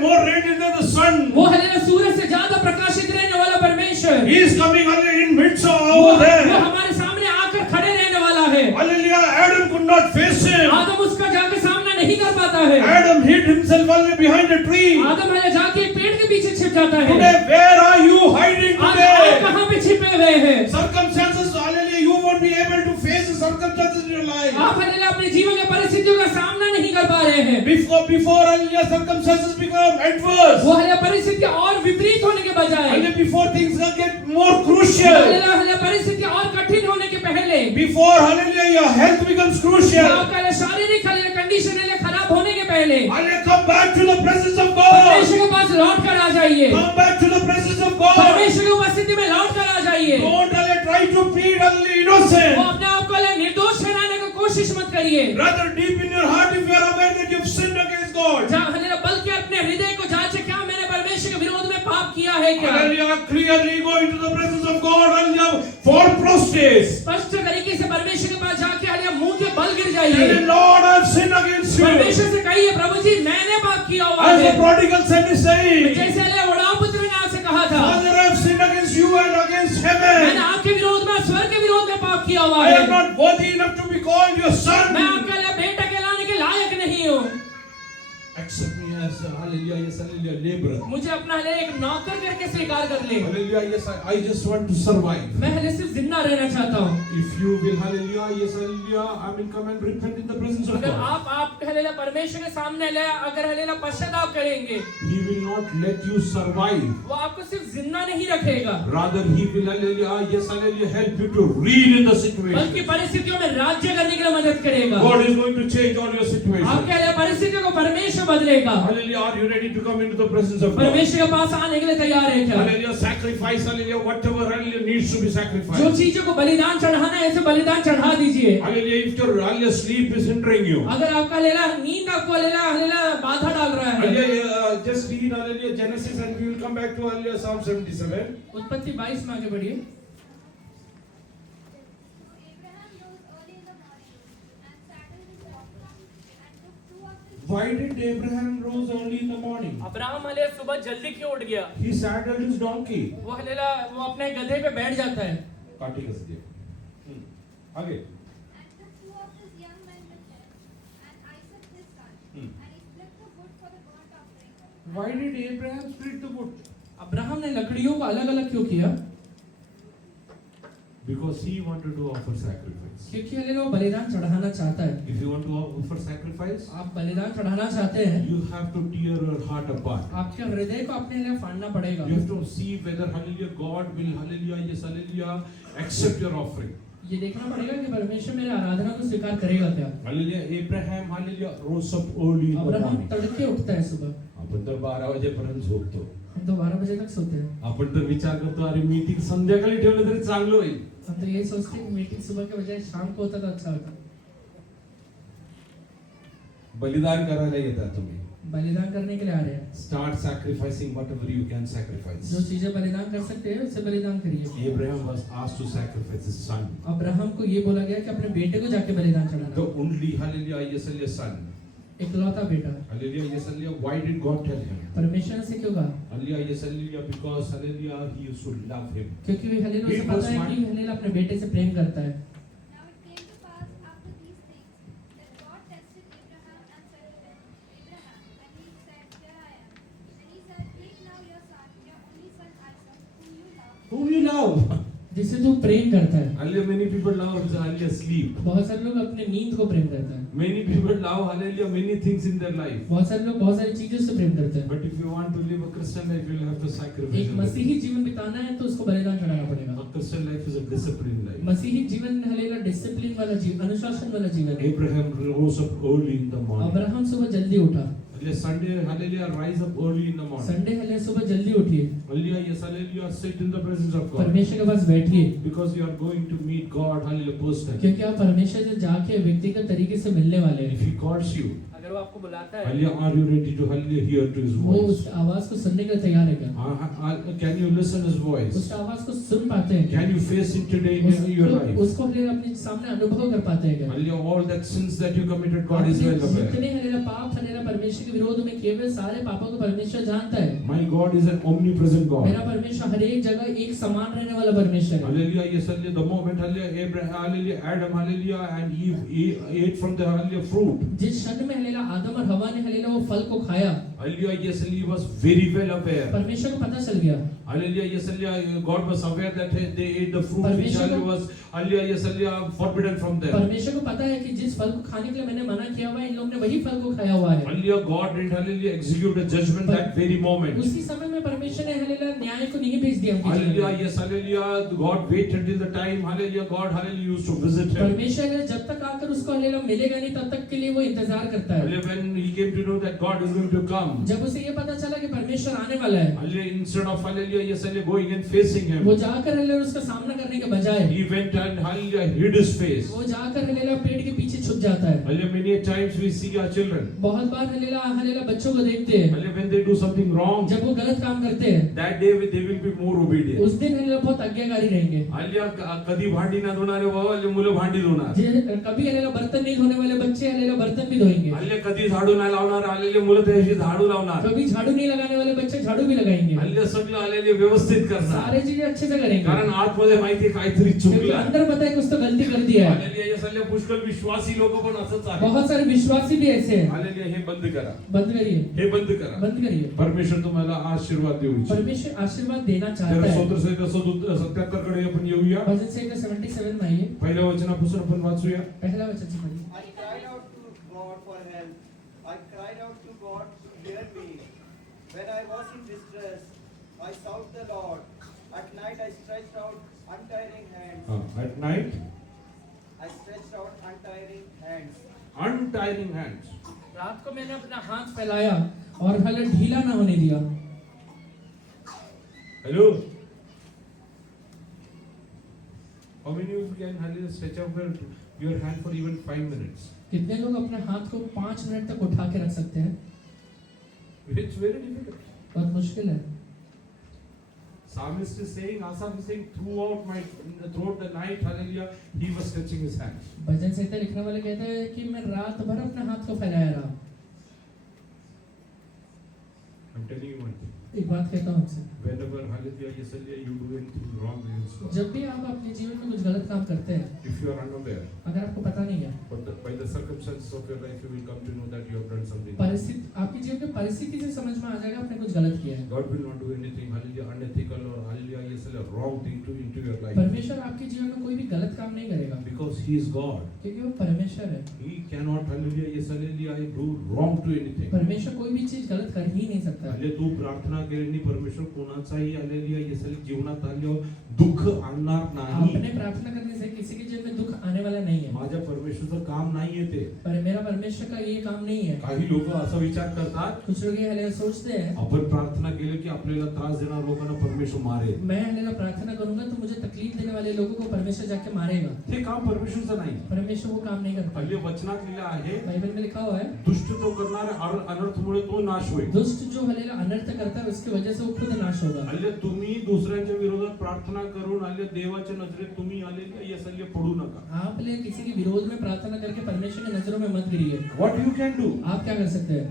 more radiant than the sun. वो हलेला सूरज से ज्यादा प्रकाशित रहने वाला परमेश्वर, He is coming, hallelujah, in midst of वो over there. हमारे सामने आकर खड़े रहने वाला है। Hallelujah, Adam could not face him. आदम उसका जाके सामना नहीं कर पाता है। Adam hid himself, hallelujah, behind a tree. आदम हलेला जाके एक पेड़ के पीछे छिप जाता है। Today, where are you hiding आज before things get more crucial, hallelujah, hallelujah, परिस्थितियां और कठिन होने के पहले, before hallelujah your health becomes crucial, आपका शारीरिक हालेलुया कंडीशन हालेलुया खराब होने के पहले hallelujah, come back to the presence of God. परमेश्वर के पास लौट कर आ जाइए, Come back to the presence of God. परमेश्वर की उपस्थिति में लौट कर आ जाइए। Don't hallelujah, try to plead hallelujah innocent. वो अपने आप को हालेलुया निर्दोष ठहराने की कोशिश मत करिए। Rather deep in your heart, if you are aware that you have sinned against God, hallelujah, बल्कि अपने हृदय को जांचे, क्या मैंने परमेश्वर के विरोध में पाप किया है क्या? hallelujah, clearly go into the presence of God, hallelujah, for prostrate. स्पष्ट तरीके से परमेश्वर के पास जाके हालेलुया मुंह के बल गिर Tell जाइए। him, Lord, I have sinned against you. परमेश्वर से कहिए, प्रभु जी मैंने पाप किया हुआ As the है। prodigal son is saying, जैसे हालेलुया बड़ा पुत्र ने आपसे कहा था, Father, I have sinned against you and against मैंने heaven. आपके विरोध में, स्वर्ग के विरोध में पाप किया हुआ I है। am not worthy enough to be called your son. मैं आपका हालेलुया बेटा कहलाने के लायक नहीं हूँ। Accept me as hallelujah, yes, hallelujah, laborer. मुझे अपना हालेलुया एक नौकर करके स्वीकार कर ले। Hallelujah, yes, I just want to survive. मैं हालेलुया सिर्फ जिंदा रहना चाहता हूँ। If you will, hallelujah, yes, hallelujah, I will come and repent in the presence of अगर God. आप हालेलुया परमेश्वर के सामने हालेलुया अगर हालेलुया पश्चाताप करेंगे, He will not let you survive. वो आपको सिर्फ जिंदा नहीं रखेगा, Rather, He will, hallelujah, yes, hallelujah, help you to read in the situation. बल्कि परिस्थितियों में राज्य करने के लिए मदद करेगा। God is going to change all your situations. आपके हालेलुया परिस्थितियों को परमेश्वर बदलेगा। Hallelujah, are you ready to come into the presence of God? परमेश्वर के पास आने के लिए तैयार है क्या? Hallelujah, sacrifice, hallelujah, whatever hallelujah needs to be जो sacrificed. चीजों को बलिदान चढ़ाना है ऐसे बलिदान चढ़ा दीजिए। Hallelujah, if your hallelujah sleep is hindering you. अगर आपका हालेलुया नींद आपको हालेलुया बाधा डाल रहा है, Hallelujah, just read hallelujah Genesis and we will come back to hallelujah Psalm 77. उत्पत्ति 22 में आगे बढ़िए। Abraham rose early in the morning and saddled his donkey and took two of his Why did Abraham rose early in the morning? Abraham hallelujah सुबह जल्दी क्यों उठ गया? He saddled his donkey. वो हालेलुया वो अपने गधे पे बैठ जाता है। काटी कस दिया. आगे. and took two of his young men with him and Isaac his son and he split the wood for the burnt offering. Why did Abraham split the wood? Abraham ने लकड़ियों को अलग-अलग क्यों किया? Because he wanted to offer sacrifice. क्योंकि hallelujah वो बलिदान चढ़ाना चाहता है। If you want to offer sacrifice, आप बलिदान चढ़ाना चाहते हैं, you have to tear your heart apart. आपके हृदय को अपने लिए फाड़ना पड़ेगा। You have to see whether hallelujah God will hallelujah yes hallelujah accept your offering. ये देखना पड़ेगा कि परमेश्वर मेरे आराधना को स्वीकार करेगा क्या। Hallelujah, Abraham hallelujah rose up early in the Abraham morning. तड़के उठता है सुबह। आपण तर 12 वाजेपर्यंत झोपतो. हम तो 12 बजे तक सोते हैं। आपण तर विचार करतो अरे मीटिंग संध्याकाळी ठेवलं तरी चांगलं होईल. हम तो ये सोचते हैं कि मीटिंग सुबह के बजाय शाम को होता तो अच्छा होता। बलिदान करायला येतात तुम्ही. बलिदान करने के लिए आ रहे हैं। Start sacrificing whatever you can sacrifice. जो चीजें बलिदान कर सकते हैं उससे बलिदान करिए। Abraham was asked to sacrifice his son. Abraham को ये बोला गया कि अपने बेटे को जाके बलिदान The चढ़ाना। only hallelujah yes hallelujah son. इकलौता बेटा। Hallelujah yes hallelujah. Why did God tell him? परमेश्वर ने से क्यों कहा? Hallelujah yes hallelujah because hallelujah he used to love him. क्योंकि वे हालेलुया He से was पता है smart. कि हालेलुया अपने बेटे से प्रेम करता है। Now it came to pass after these things that God tested Abraham and said to him, Abraham, and he said, Here I am. And he said, Take now your son, your only son Isaac, whom you love, Whom you love? जिसे तू प्रेम करता है। Hallelujah many people love hallelujah sleep. बहुत सारे लोग अपने नींद को प्रेम करते हैं। Many people love hallelujah many things in their life. बहुत सारे लोग बहुत सारी चीजों से प्रेम करते हैं। But if you want to live a Christian life, you will have to sacrifice. एक मसीही जीवन बिताना है तो उसको बलिदान चढ़ाना पड़ेगा। A Christian life is a disciplined life. मसीही जीवन हालेलुया डिसिप्लिन वाला जीवन, अनुशासन वाला जीवन है। Abraham rose up early in the morning. Abraham सुबह जल्दी उठा। Hallelujah Sunday, hallelujah rise up early in the morning. Sunday hallelujah सुबह जल्दी उठिए। Hallelujah yes hallelujah sit in the presence of God. परमेश्वर के पास बैठिए, Because you are going to meet God hallelujah personally. क्योंकि आप परमेश्वर से जाके व्यक्तिगत तरीके से मिलने वाले If हैं। He calls you, अगर वो आपको बुलाता है, hallelujah are you ready to hallelujah hear to His वो voice? उस आवाज को सुनने के लिए तैयार है क्या? Can you listen His voice? उस आवाज को सुन पाते हैं क्या? Can you face it today in your life? उसको हालेलुया अपने सामने अनुभव कर पाते हैं क्या? Hallelujah all that sins that you committed God is well आपने aware. जितने हालेलुया पाप हालेलुया परमेश्वर के विरोध में किए हुए सारे पापों को परमेश्वर जानता है। My God is an omnipresent God. मेरा परमेश्वर हर एक जगह एक समान रहने वाला परमेश्वर है। Hallelujah, yes, hallelujah. The moment, hallelujah, Abraham, hallelujah, Adam, hallelujah, and Eve ate from the hallelujah fruit. जिस क्षण में हालेलुया आदम और हवा ने हालेलुया वो फल को खाया, Hallelujah, yes, hallelujah, was very well aware. परमेश्वर को पता चल गया। Hallelujah, yes, hallelujah, God was aware that they ate the fruit which परमेश्वर को- hallelujah was, hallelujah, yes, hallelujah, forbidden from them. परमेश्वर को पता है कि जिस फल को खाने के लिए मैंने मना किया हुआ है, इन लोगों ने वही फल को खाया हुआ है। Hallelujah, God did, hallelujah, execute a judgment that very moment. उसी समय में परमेश्वर ने हालेलुया न्याय को नहीं भेज दिया उनके जीवन Hallelujah, में। yes, hallelujah. God waited till the time, hallelujah, God, hallelujah, used to visit him. परमेश्वर ने जब तक आकर उसको हालेलुया मिलेगा नहीं तब तक के लिए वो इंतजार करता है। Hallelujah, when he came to know that God is going to come, जब उसे ये पता चला कि परमेश्वर आने वाला है, hallelujah, instead of, hallelujah, yes, hallelujah, going and facing him, वो जाकर हालेलुया उसका सामना करने के बजाय he went and, hallelujah, hid his face. वो जाकर हालेलुया पेड़ के पीछे छुप जाता है। Hallelujah, many a times we see our children, बहुत बार हालेलुया हालेलुया बच्चों को देखते हैं, hallelujah, when they do something wrong, जब वो गलत काम करते हैं that day they will be more obedient. उस दिन हालेलुया बहुत आज्ञाकारी रहेंगे। हल्ल्या कधी भांडी ना धुणारे बाबा मुलं भांडी धुणार. कभी हालेलुया बर्तन नहीं धोने वाले बच्चे हालेलुया बर्तन भी धोएंगे। हल्ल्या कधी झाडू नाही लावणार आलेले मुलं त्याशी झाडू लावणार. कभी झाड़ू नहीं लगाने वाले बच्चे झाड़ू भी लगाएंगे। हल्ल्या सगळं आलेले व्यवस्थित करणार. सारे चीजें अच्छे से करेंगे कारण आतमध्ये माहिती आहे काहीतरी क्योंकि चुकलं. अंदर पता है कुछ तो गलती कर दिया है। हालेलुया, या सगळ्या पुष्कळ विश्वासी लोक पण असंच आहे. बहुत सारे विश्वासी भी ऐसे हैं। हालेलुया, हे बंद करा. बंद करिए, हे बंद करा. बंद करिए। परमेश्वर तुम्हाला आशीर्वाद देऊ इच्छितो. परमेश्वर आशीर्वाद देना जर चाहता है। स्तोत्र संहिता 77 कडे आपण येऊया. भजन संहिता 77 में आइए, पहिल्या वचनापासून आपण वाचूया. पहला वचन से पढ़िए। I cried out to God for help. I cried out to God to hear me. When I was in distress, I sought the Lord. At night I stretched out untiring hands. At night, I stretched out untiring hands. untiring hands. रात को मैंने अपना हाथ फैलाया और हल ढीला ना होने दिया। Hello. How many of you can hallelujah stretch out your hand for even 5 minutes? कितने लोग अपने हाथ को 5 मिनट तक उठा के रख सकते हैं? It's very difficult. बहुत मुश्किल है। Psalmist is saying, Asaph is saying, throughout the night, hallelujah, he was stretching his hands. भजन संहिता लिखने वाले कहते हैं कि मैं रात भर अपने हाथ को फैलाया रहा। I'm telling you one thing. एक बात कहता हूँ आपसे, Whenever, hallelujah, yes, hallelujah, you do anything wrong against God, जब भी आप अपने जीवन में कुछ गलत काम करते हैं, if you are unaware, अगर आपको पता नहीं है, but by the circumstances of your life, you will come to know that you have done something. परिस्थिति आपके जीवन में परिस्थिति से समझ में आ जाएगा आपने कुछ गलत किया है। God will not do anything, hallelujah, unethical or hallelujah, yes, hallelujah, wrong thing into your life. परमेश्वर आपके जीवन में कोई भी गलत काम नहीं करेगा, Because He is God. क्योंकि वो परमेश्वर है। He cannot, hallelujah, yes, hallelujah, do wrong to anything. परमेश्वर कोई भी चीज गलत कर ही नहीं सकता। हल्ले तू प्रार्थना केल्याने परमेश्वर कोणाचाही हालेलुया येसल जीवनात आल्यावर दुःख आणणार नाही. आपने प्रार्थना करने से किसी के जीवन में दुख आने वाला नहीं है। माझ्या परमेश्वरचं काम नाहीये ते. पर मेरा परमेश्वर का ये काम नहीं है। काही लोक असा विचार करतात, कुछ लोग ये हालेलुया सोचते हैं, आपण प्रार्थना केली की आपल्याला त्रास देणाऱ्या लोकांना परमेश्वर मारेल. मैं हालेलुया प्रार्थना करूंगा तो मुझे तकलीफ देने वाले लोगों को परमेश्वर जाके मारेगा। हे काम परमेश्वरचं नाही. परमेश्वर वो काम नहीं करता। हल्ले वचनात लिहिलं आहे, बाइबल में लिखा हुआ है, दुष्ट तो करणाऱ्या अनर्थमुळे तो नाश होईल. दुष्ट जो हालेलुया अनर्थ करता है उसकी वजह से वो खुद नाश होगा। हल्ले तुम्ही दुसऱ्यांच्या विरोधात प्रार्थना करून हल्ले देवाच्या नजरेत तुम्ही आलेले येसल्ले पडू नका. आप ले किसी के विरोध में प्रार्थना करके परमेश्वर की नजरों में मत गिरिए। What you can do? आप क्या कर सकते हैं?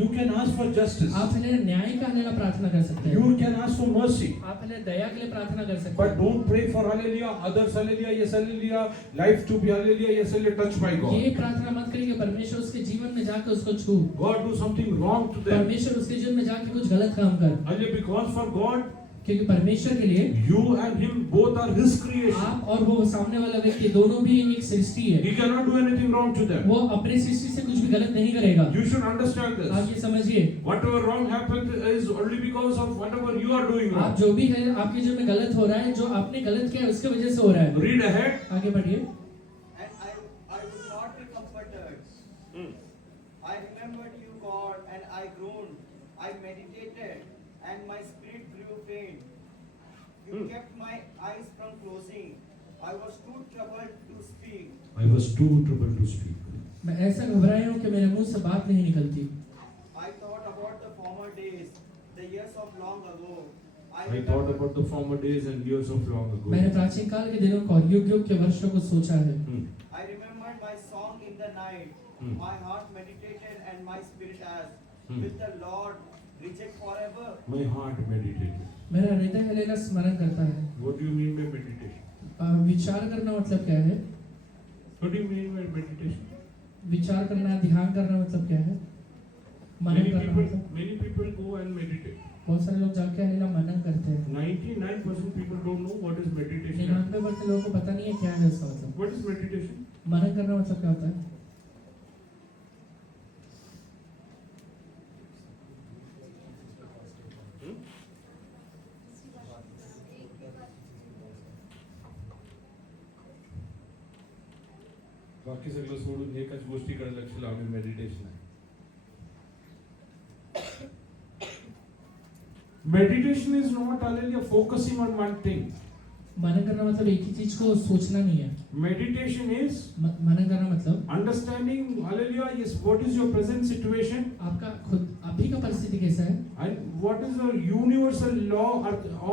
You can ask for justice. आप हालेलुया न्याय का हालेलुया प्रार्थना कर सकते हैं। You can ask for mercy. आप हालेलुया दया के लिए प्रार्थना कर सकते But हैं। don't pray for hallelujah, others hallelujah, yes hallelujah, life to be hallelujah, yes hallelujah, touched by God. ये प्रार्थना मत करिए कि परमेश्वर उसके जीवन में जाकर उसको छू, God do something wrong to them. परमेश्वर उसके जीवन में जाके कुछ गलत काम कर, Hallelujah, because for God, क्योंकि परमेश्वर के लिए you and Him both are His creation. आप और वो सामने वाला व्यक्ति दोनों भी एक सृष्टि है। He cannot do anything wrong to them. वो अपने सृष्टि से कुछ भी गलत नहीं करेगा। You should understand this. आप ये समझिए, Whatever wrong happened is only because of whatever you are doing आप wrong. जो भी है आपके जीवन में गलत हो रहा है, जो आपने गलत किया है उसके वजह से हो रहा है। Read ahead. आगे बढ़िए। And I would not be comforted. I remembered you, God, and I groaned. I meditated, and my spirit grew faint. You kept my eyes from closing. I was too troubled to speak. I was too troubled to speak. मैं ऐसा घबराया हूँ कि मेरे मुंह से बात नहीं निकलती। I thought about the former days, the years of long ago. I thought about the former days and years of long ago. मैंने प्राचीन काल के दिनों को और युग युग के वर्षों को सोचा है। I remembered my song in the night. My heart meditated and my spirit asked, will the Lord reject forever? My heart meditated. मेरा हृदय हालेलुया स्मरण करता है। What do you mean by meditation? विचार करना मतलब क्या है? What do you mean by meditation? विचार करना, ध्यान करना मतलब क्या है? मनन करना मतलब? Many people go and meditate. बहुत सारे लोग जाके हालेलुया मनन करते हैं। 99% people don't know what is meditation. 99% लोगों को पता नहीं है क्या है उसका मतलब। What is meditation? मनन करना मतलब क्या होता है? बाकी सगळं सोडून एकाच गोष्टीकडे लक्ष लावणे मेडिटेशन आहे. Meditation is not hallelujah focusing on one thing. मनन करना मतलब एक ही चीज को सोचना नहीं है. मेडिटेशन इज मनन करना मतलब understanding hallelujah yes what is your present situation आपका खुद अभी का परिस्थिति कैसा है and what is the universal law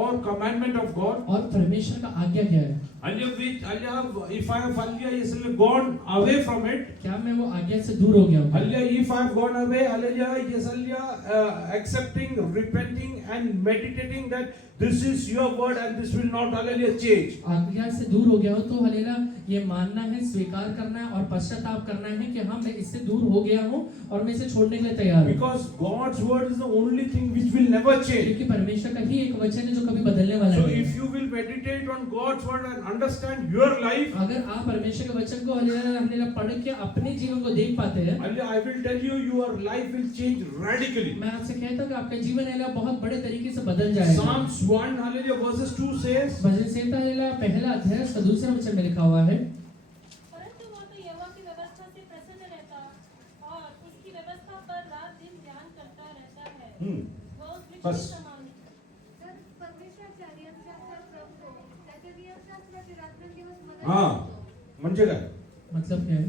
or commandment of God. और परमेश्वर का आज्ञा क्या है. If I have hallelujah gone away from it, क्या मैं वो आज्ञा से दूर हो गया हूँ. hallelujah, if I have gone away, hallelujah, yes, hallelujah, accepting, repenting and meditating that this is your word and this will not, hallelujah, change. आज्ञा से दूर हो गया हो तो हालेलुया ये मानना है, स्वीकार करना है और पश्चाताप करना है कि हाँ मैं इससे दूर हो गया हूँ और मैं इसे छोड़ने के लिए तैयार हूँ. Because God's word is the only thing which will never change. क्योंकि परमेश्वर का ही एक वचन है जो कभी बदलने वाला So नहीं if है. you will meditate on God's word and understand your life, अगर आप परमेश्वर के वचन को हालेलुया पढ़ के अपने जीवन को देख पाते हैं, hallelujah, I will tell you, your life will change radically. मैं आपसे कहता हूँ कि आपका जीवन हालेलुया बहुत बड़े तरीके से बदल जाएगा. Psalms 1, hallelujah, verses 2 says, भजन संहिता हालेलुया पहला अध्याय उसका दूसरा वचन में लिखा हुआ है. परंतु वह तो यहोवा की व्यवस्था से प्रसन्न रहता और उसकी व्यवस्था पर रात दिन ध्यान करता रहता है. वह उस वृक्ष बस. के समान है. तर परमेश्वराच्या नियमशास्त्रात रमतो, त्याच्या नियमशास्त्राचे रात्रंदिवस मदत हा करतो. म्हणजे काय? मतलब क्या है.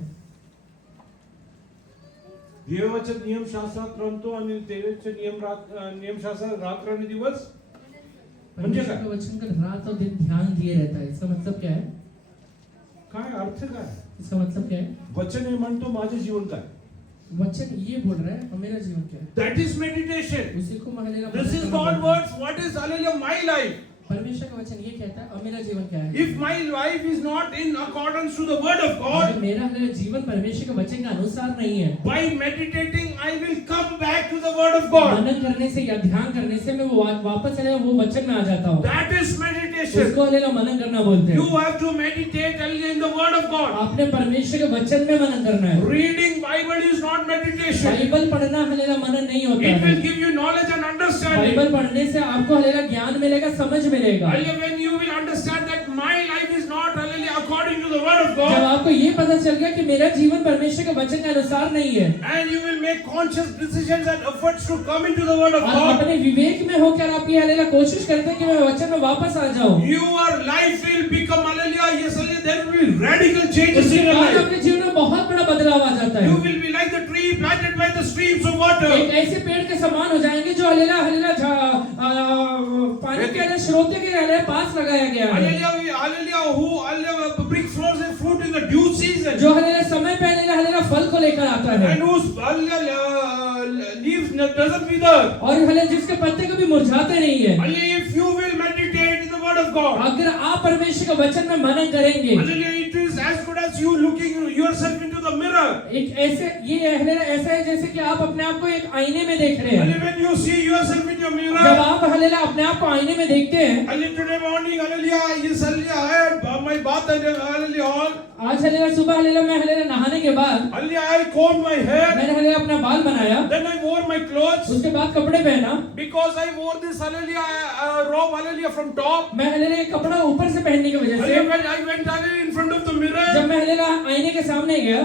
देवाच्या नियमशास्त्रात रमतो आणि देवाचे नियमशास्त्रात रात्र आणि दिवस म्हणजे परमेश्वर काय? के वचन का रात और दिन ध्यान दिए रहता है. इसका मतलब क्या है. काय अर्थ काय? इसका मतलब क्या है. वचन हे म्हणतो माझे जीवन काय? वचन ये बोल रहा है और मेरा जीवन क्या है. That is meditation. उसी को hallelujah This is God's words. What is hallelujah my life? परमेश्वर का वचन ये कहता है और मेरा जीवन क्या है. If my life is not in accordance to the word of अगर God, मेरा हालेलुया जीवन परमेश्वर के वचन के अनुसार नहीं है, by meditating I will come back to the word of God. मनन करने से या ध्यान करने से मैं वो वापस हालेलुया वो वचन में आ जाता हूँ. That is meditation. उसको हालेलुया मनन करना बोलते You हैं. have to meditate hallelujah in the word of God. आपने परमेश्वर के वचन में मनन करना है. Reading Bible is not meditation. Bible पढ़ना हालेलुया मनन नहीं होता It है. will give you knowledge and understanding. Bible पढ़ने से आपको हालेलुया ज्ञान मिलेगा, समझ मिलेगा. Hallelujah, when you will understand that my life is not hallelujah according to the word of जब God, आपको ये पता चल गया कि मेरा जीवन परमेश्वर के वचन के अनुसार नहीं है and you will make conscious decisions and efforts to come into the word of और God, अपने विवेक में होकर आप ये हालेलुया कोशिश करते हैं कि मैं वचन में वापस आ जाऊं. your life will become hallelujah. Yes, hallelujah. There will be radical changes उसके in your बाद life. आपके जीवन में बहुत बड़ा बदलाव आ जाता You है. will be like the tree planted by the streams of water. एक ऐसे पेड़ के समान हो जाएंगे जो हालेलुया पानी के हालेलुया स्रोत के हालेलुया पास लगाया गया है. Hallelujah, hallelujah. Who hallelujah brings forth their fruit in the due season, जो हालेलुया समय पे हालेलुया फल को लेकर आता है and whose hallelujah leaves doesn't wither. और हालेलुया जिसके पत्ते कभी मुरझाते नहीं है. Hallelujah, if you will meditate in the word of God, अगर आप परमेश्वर के वचन में मनन करेंगे, hallelujah, it is as good as you looking yourself into the mirror. एक ऐसे ये हालेलुया ऐसा है जैसे कि आप अपने आप को एक आईने में देख रहे हैं. Hallelujah, when you see yourself in your जब mirror, आप हालेलुया अपने आप को आईने में देखते हैं, hallelujah, today morning, hallelujah, yes, hallelujah, I had my bath and hallelujah, all. आज हालेलुया सुबह हालेलुया मैं हालेलुया नहाने के बाद Hallelujah, I combed my hair, मैंने हालेलुया अपना बाल बनाया, then I wore my clothes, उसके बाद कपड़े पहना. because I wore this hallelujah robe, hallelujah, from top. मैं हालेलुया कपड़ा ऊपर से पहनने की वजह से Hallelujah, when I went hallelujah in front of the mirror, जब मैं हालेलुया आईने के सामने गया,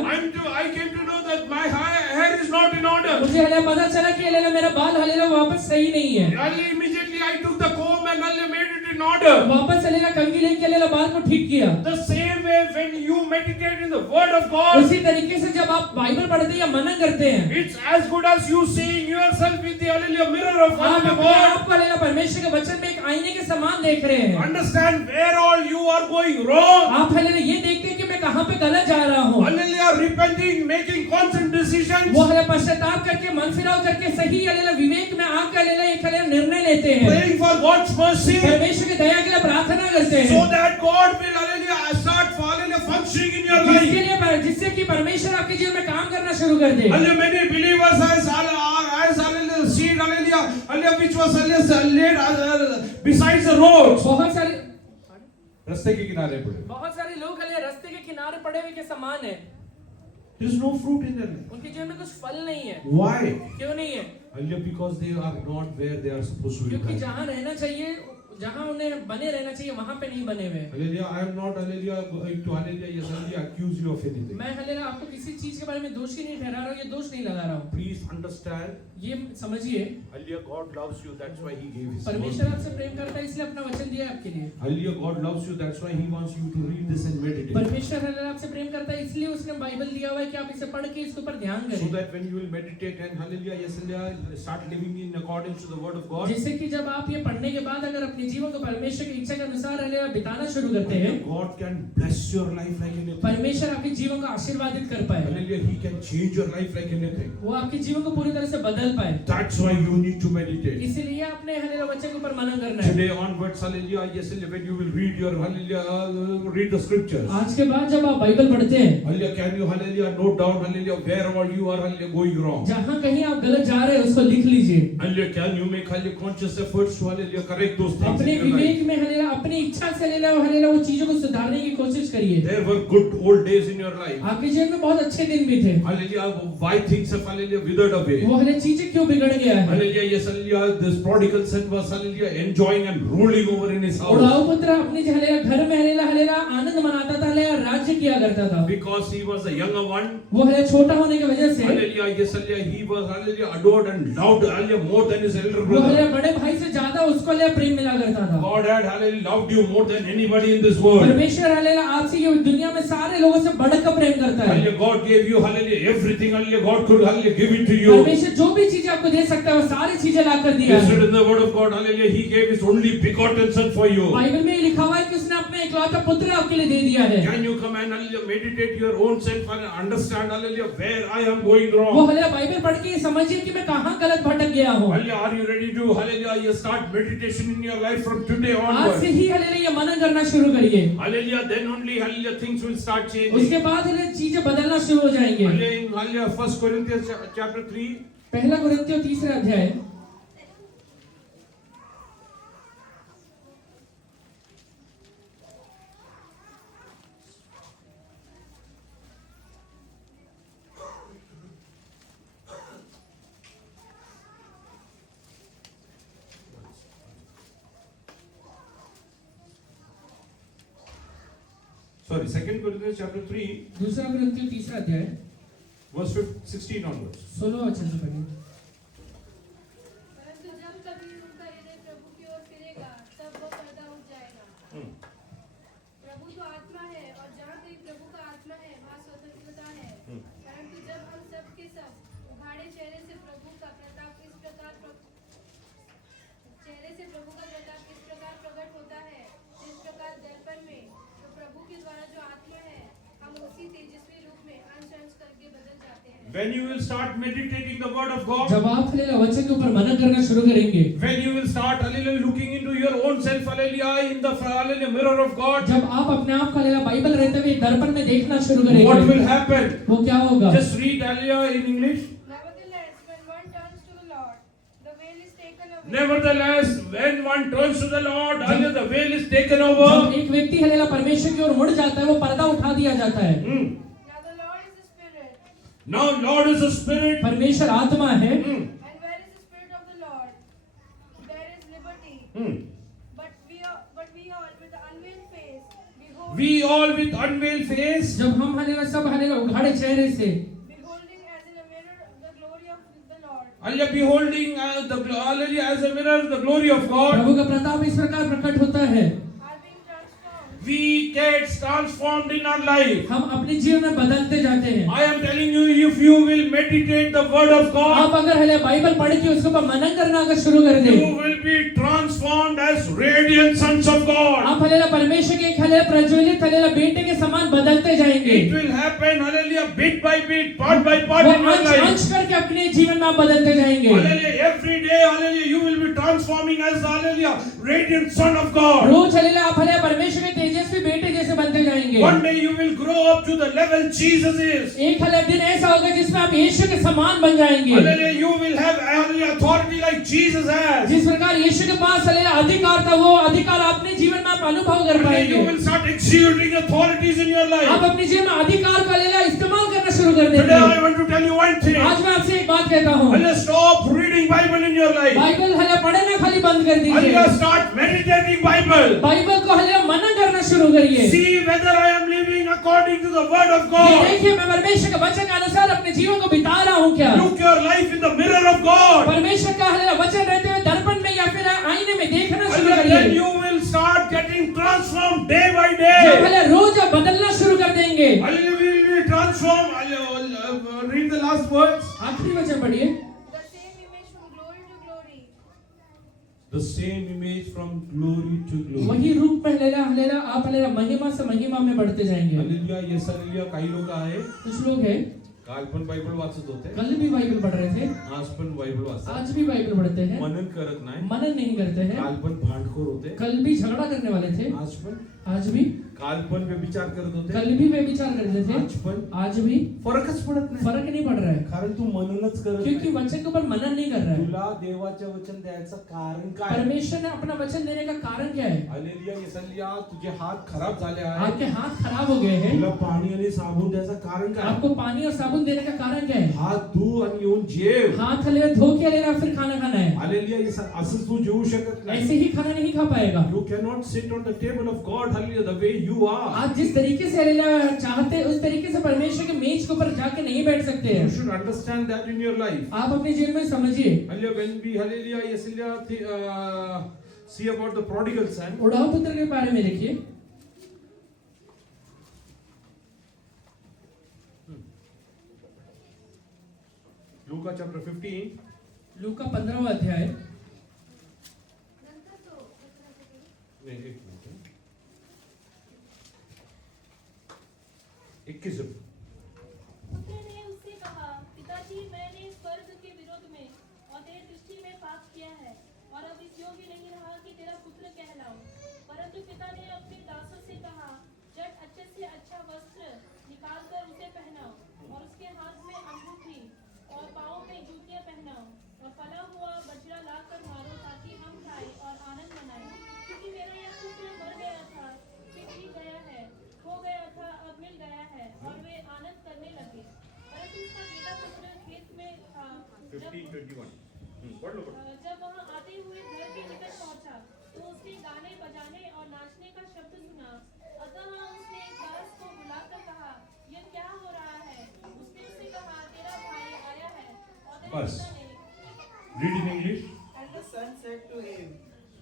I came to know that my hair is not in order. मुझे हालेलुया पता चला कि हालेलुया मेरा बाल हालेलुया वापस सही नहीं है. Hallelujah, immediately I took the comb and hallelujah made it in order. वापस हालेलुया कंघी लेके हालेलुया बाल को ठीक किया. The same way when you meditate in the word of God, उसी तरीके से जब आप बाइबल पढ़ते हैं या मनन करते हैं, it's as good as you seeing yourself in the hallelujah mirror of आप the अपने word. आप को हालेलुया परमेश्वर के वचन में एक आईने के समान देख रहे हैं. Understand where all you are going wrong. आप हालेलुया ये देखते हैं कि मैं कहाँ पे गलत जा रहा हूँ. Hallelujah, repenting, making constant decisions, वो हालेलुया पश्चाताप करके मन फिराव करके सही हालेलुया विवेक में आकर हालेलुया एक हालेलुया निर्णय लेते हैं. praying for God's mercy, परमेश्वर की दया के लिए प्रार्थना करते हैं. so that God will hallelujah start hallelujah functioning in your life. जिससे कि परमेश्वर आपके जीवन में काम करना शुरू कर दे. Hallelujah, many believers as hallelujah seed hallelujah which was hallelujah laid besides the road. बहुत सारे रास्ते के किनारे पड़े. लोग हालेलुया रास्ते के किनारे पड़े हुए के समान है. There is no fruit in their life. उनके जीवन में कुछ फल नहीं है. Why? क्यों नहीं है? Hallelujah, because they are not where they are supposed to be. क्योंकि जहाँ रहना चाहिए जहाँ उन्हें बने रहना चाहिए वहाँ पे नहीं बने हुए। Hallelujah. I am not, hallelujah, going to, hallelujah, yes, hallelujah, accuse you of anything. मैं हालेलुया आपको किसी चीज के बारे में दोषी नहीं ठहरा रहा हूँ, ये दोष नहीं लगा रहा हूँ। Please understand, ये समझिए, hallelujah, God loves you, that's why He gave His परमेश्वर word. आपसे प्रेम करता है इसलिए अपना वचन दिया है आपके लिए। Hallelujah, God loves you, that's why He wants you to read this and meditate. परमेश्वर हालेलुया आपसे प्रेम करता है इसलिए उसने बाइबल दिया हुआ है कि आप इसे पढ़ के इसके ऊपर ध्यान So करें, that when you will meditate and, hallelujah, yes, hallelujah, start living in accordance to the word of God, जिससे कि जब आप ये पढ़ने के बाद अगर अपने जीवन को परमेश्वर की इच्छा के अनुसार हालेलुया बिताना शुरू करते हैं, God can bless your life like anything. परमेश्वर आपके जीवन को आशीर्वादित कर पाए, Hallelujah, He can change your life like anything. वो आपके जीवन को पूरी तरह से बदल पाए। That's why you need to meditate. इसीलिए आपने हालेलुया वचन के ऊपर मनन करना है। Today onwards, hallelujah, yes, hallelujah, when you will read your, hallelujah, read the scriptures. आज के बाद जब आप बाइबल पढ़ते हैं, Hallelujah, can you, hallelujah, note down, hallelujah, wherever you are, hallelujah, going wrong. जहाँ कहीं आप गलत जा रहे हैं उसको लिख लीजिए। Hallelujah, can you make, hallelujah, conscious efforts to, hallelujah, correct those things अपने in your life. विवेक में हालेलुया अपनी इच्छा से हालेलुया वो चीजों को सुधारने की कोशिश करिए। There were good old days in your life. आपके जीवन में बहुत अच्छे दिन भी थे, Hallelujah, why things have, hallelujah, withered away. वो हालेलुया चीजें क्यों बिगड़ गया है। Hallelujah, yes, hallelujah, this prodigal son was, hallelujah, enjoying and ruling over in his house. उड़ाऊ पुत्र अपने हालेलुया घर में हालेलुया आनंद मनाता था, हालेलुया राज्य किया करता था। Because he was the younger one. वो हालेलुया छोटा होने की वजह से Hallelujah, yes, hallelujah, he was, hallelujah, adored and loved, hallelujah, more than his elder वो हालेलुया brother. बड़े भाई से ज्यादा उसको हालेलुया प्रेम मिला करता था। God had, hallelujah, loved you more than anybody in this world. परमेश्वर हालेलुया आपसे ये दुनिया में सारे लोगों से बढ़कर प्रेम करता है। Hallelujah, God gave you, hallelujah, everything, hallelujah, God could, hallelujah, give it to you. परमेश्वर जो भी चीजें आपको दे सकता है वो सारी चीजें ला कर दिया Yes, है। in the word of God, hallelujah, He gave His only begotten son for you. Bible में लिखा हुआ है कि उसने अपना इकलौता पुत्र आपके लिए दे दिया है। Can you come and, hallelujah, meditate your own self and understand, hallelujah, where I am going वो wrong? हालेलुया बाइबल पढ़ के समझिए कि मैं कहाँ गलत भटक गया हूँ। Hallelujah, are you ready to, hallelujah, you start meditation in your life from today आज onwards? से ही हालेलुया मनन करना शुरू करिए, Hallelujah, then only, hallelujah, things will start changing. उसके बाद हालेलुया चीजें बदलना शुरू हो जाएंगे। Hallelujah, in, hallelujah, 1 Corinthians chapter 3, पहला कुरिन्थियों 3 अध्याय sorry, 2 Corinthians chapter 3, दूसरा कुरिन्थियों 3 अध्याय verse 16 onwards. 16 वचन से पढ़िए। परंतु जब कभी उनका हृदय प्रभु की ओर फिरेगा, तब वो पर्दा उठ जाएगा। प्रभु तो आत्मा है, और जहाँ कहीं प्रभु का आत्मा है, वहाँ स्वतंत्रता है। परंतु जब हम सब के सब उघाड़े चेहरे से प्रभु का प्रताप इस प्रकार प्रकट होता है, जिस प्रकार दर्पण में, तो प्रभु के द्वारा जो आत्मा है, हम उसी तेजस्वी रूप में अंश अंश करके बदल जाते हैं। When you will start meditating the word of God, जब आप हालेलुया वचन के ऊपर मनन करना शुरू करेंगे, when you will start, hallelujah, looking into your own self, hallelujah, in the, hallelujah, mirror of God, जब आप अपने आप को हालेलुया बाइबल रहते हुए दर्पण में देखना शुरू what करेंगे, will happen? वो क्या होगा? Just read, hallelujah, in English. Nevertheless, when one turns to the Lord, the veil is taken away. Nevertheless, when one turns to the Lord, hallelujah, the veil is taken जब over. एक व्यक्ति hallelujah परमेश्वर की ओर मुड़ जाता है, वो पर्दा उठा दिया जाता है। Now the Lord is the Spirit, Now Lord is a spirit. परमेश्वर आत्मा है, and where is the Spirit of the Lord, there is liberty. But we all with unveiled face, behold, We all with unveiled face, जब हम hallelujah सब hallelujah उघाड़े चेहरे से beholding as in a mirror the glory of the Lord, hallelujah, beholding hallelujah, as a mirror the glory of God, प्रभु का प्रताप इस प्रकार प्रकट होता है, are being transformed we get transformed in our life. हम अपने जीवन में बदलते जाते हैं। I am telling you, if you will meditate the word of आप God, अगर हालेलुया बाइबल पढ़ के उसके ऊपर मनन करना अगर शुरू कर you दें, will be transformed as radiant sons of God. आप हालेलुया परमेश्वर के एक हालेलुया प्रज्वलित हालेलुया बेटे के समान बदलते जाएंगे। It will happen, hallelujah, bit by bit, part by part वो in your अंश life. अंश करके अपने जीवन में आप बदलते जाएंगे। Hallelujah, every day, hallelujah, you will be transforming as, hallelujah, radiant son of God. Rose hallelujah आप हालेलुया परमेश्वर के तेजस्वी बेटे जैसे बनते जाएंगे। जाएंगे। One day you will grow up to the level Jesus is. एक अलग दिन ऐसा होगा जिसमें आप यीशु के समान बन जाएंगे। Hallelujah. You will have authority like Jesus has. जिस प्रकार यीशु के पास अधिकार था, वो अधिकार अपने जीवन में आप अनुभव कर Hallelujah. पाएंगे। You will start exuding authorities in your आप life. अपने जीवन में अधिकार का इस्तेमाल करना शुरू कर Today देंगे। I want to tell you one thing. आज मैं आपसे एक बात कहता हूँ, Hallelujah. Stop reading Bible in your life. Bible पढ़ना खाली बंद कर दीजिए। Hallelujah. Start meditating Bible. Bible को मनन करना शुरू करिए। See whether I am living according to the word of ये God. देखिए मैं परमेश्वर के वचन के अनुसार अपने जीवन को बिता रहा हूँ क्या? Look your life in the mirror of God. परमेश्वर का वचन रहते हुए दर्पण में या फिर आईने में देखना शुरू And then करिए। you will start getting transformed day by जो day. रोज आप बदलना शुरू कर देंगे। Hallelujah. We will be transformed. Read the last words. आखिरी वचन पढ़िए। The same image from glory to glory. The same image from glory to glory. वही रूप में आप महिमा से महिमा में बढ़ते जाएंगे। हालेलुया. Yes hallelujah. काही लोक आहे कुछ लोग हैं काल पण बायबल वाचत होते, कल भी बाइबल पढ़ रहे थे, आज पण बायबल वाचतात, आज भी बाइबल पढ़ते हैं, मनन करत नाही, मनन नहीं करते हैं, काल पण भांडखोर होते, कल भी झगड़ा करने वाले थे, आज भी काल पण व्यभिचार करत होते, कल भी वे विचार करते थे, आज भी फरकच पडत नाही. फर्क नहीं पड़ रहा है कारण तू मननच करत क्योंकि नाही. वचन के ऊपर मनन नहीं कर रहा है। तुला देवाचे वचन द्यायचं कारण काय? परमेश्वर ने अपना वचन देने का कारण क्या है? हालेलुया. येसलिया. तुझे हात खराब झाले आहे, आपके हाथ खराब हो गए हैं, तुला पाणी आणि साबण द्यायचं कारण काय? आपको पानी और साबुन देने का कारण क्या है? हात धु आणि येऊन जेव. हाथ धो के लेना फिर खाना खाना है। हालेलुया. असंच तू जेवू शकत नाही. ऐसे ही खाना नहीं खा पाएगा। You cannot sit on the table of God, hallelujah, the way you are. आप जिस तरीके से चाहते हैं उस तरीके से परमेश्वर के मेज के ऊपर जाके नहीं बैठ सकते हैं। You should understand that in your life. आप अपने जीवन में समझिए। Hallelujah. When we, hallelujah, yes, see about the prodigal son. उड़ाऊ पुत्र के बारे में लिखिए। Luke chapter 15. लूका 15वां अध्याय। नंतर तो नहीं, एक मिनट. 21. पुत्र ने उससे कहा, पिताजी, मैंने स्वर्ग के विरोध में और तेरी दृष्टि में पाप किया है और अब इस योग्य नहीं रहा कि तेरा पुत्र कहलाऊं। परंतु पिता ने अपने दासों से कहा, झट अच्छे से अच्छा वस्त्र निकालकर उसे पहनाओ और उसके हाथ में अंगूठी और पाँव में जूतियां पहनाओ और फला हुआ बछड़ा लाकर मारो ताकि हम खाएं और आनंद मनाएं। क्योंकि मेरा यह पुत्र मर गया था, फिर जी गया है, खो गया था, अब मिल गया है, और वे आनंद करने लगे। परंतु उसका बेटा पुत्र खेत में था। 15:21. जब वहाँ आते हुए घर के निकट पहुँचा तो उसने गाने बजाने और नाचने का शब्द सुना। अतः उसने दास को बुलाकर कहा, यह क्या हो रहा है? उसने उससे कहा, तेरा भाई आया है और तेरे बस. पिता ने Read in English. And the son said to him,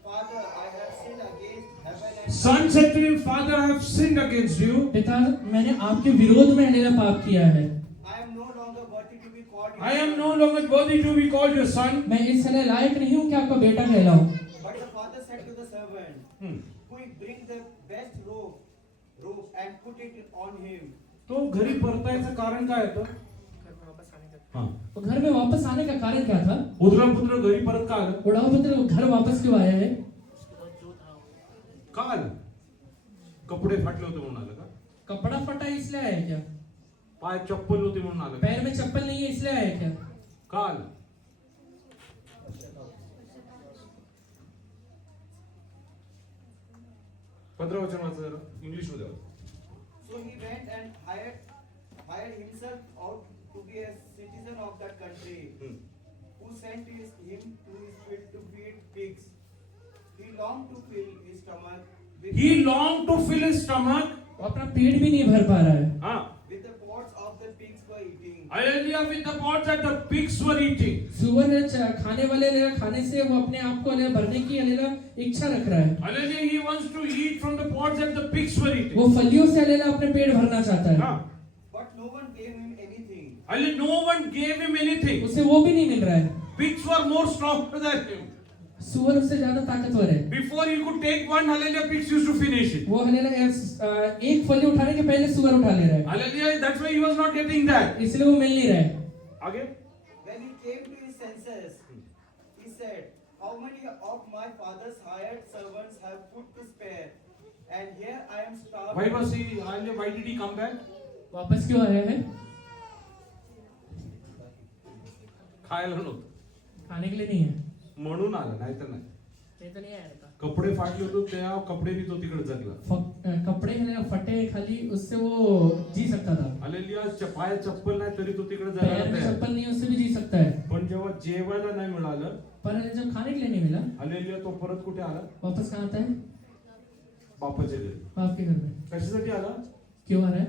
Father, I have sinned against heaven and Son said to him, Father, I have sinned against you. पिता, मैंने आपके विरोध में मेरा पाप किया है। I am no longer worthy to be called your I am son." no longer worthy to be called your son. मैं इसलिए लायक नहीं हूँ कि आपका बेटा कहलाऊं। But the father said to the servant, Quick, bring the best robe and put it on him. तो घरी परतायचं कारण काय होतं? हाँ. तो घर में वापस आने का कारण क्या था? उधरा पुत्र घरी परत का आलं? उड़ाऊ पुत्र घर वापस क्यों आया है? का आलं? कपडे फाटले होते म्हणून आलं का? कपड़ा फटा है इसलिए आया है क्या? पाय चप्पल होते म्हणून आलं का? पैर में चप्पल नहीं है इसलिए आया है क्या? का आलं? पंधरा वचन वाचा जरा इंग्लिश मध्ये वाचा. So he went and hired himself out to be a citizen of that country, who sent him to his field to feed pigs. He longed to fill his stomach with, He longed to fill his stomach. वो अपना पेट भी नहीं भर पा रहा है। हाँ. with the pods of the pigs were eating. Hallelujah, with the pots that the pigs were eating. सुअर खाने वाले खाने से वो अपने आप को भरने की इच्छा रख रहा है। Hallelujah, he wants to eat from the pots that the pigs were eating. वो फलियों से अपने पेट भरना चाहता है। हाँ. But no one gave him anything. Hallelujah, no one gave him anything. उसे वो भी नहीं मिल रहा है। Pigs were more stronger than him. सुअर उससे ज्यादा ताकतवर है। Before he could take one, hallelujah, pigs used to finish it. वो एक फली उठाने के पहले सुअर उठा ले रहा है, Hallelujah, that's why he was not getting that. इसलिए वो मिल नहीं रहा है। आगे. When he came to his senses, he said, How many of my father's hired servants have food to spare, and here I am starved. Why was he? Why did he come back? वापस क्यों आया है? खायला नव्हतं खाने के लिए नहीं है, म्हणून आला, नाहीतर नाही. नहीं तो नहीं आया था. कपडे फाटले होते त्या कपडेनी तो तिकडे जगला. कपड़े है फटे खाली, उससे वो जी सकता था. हालेलुया. पायात चप्पल नाही तरी तो तिकडे पैर जगायला में तयार. चप्पल नहीं है, उससे भी जी सकता है. पण जेव्हा जेवायला नाही मिळालं, पर जब खाने के लिए नहीं मिला, हालेलुया, तो परत कुठे आला? वापस कहाँ आता है? बापाच्या घरी. बाप के घर में. कशासाठी आला? क्यों आ रहा है?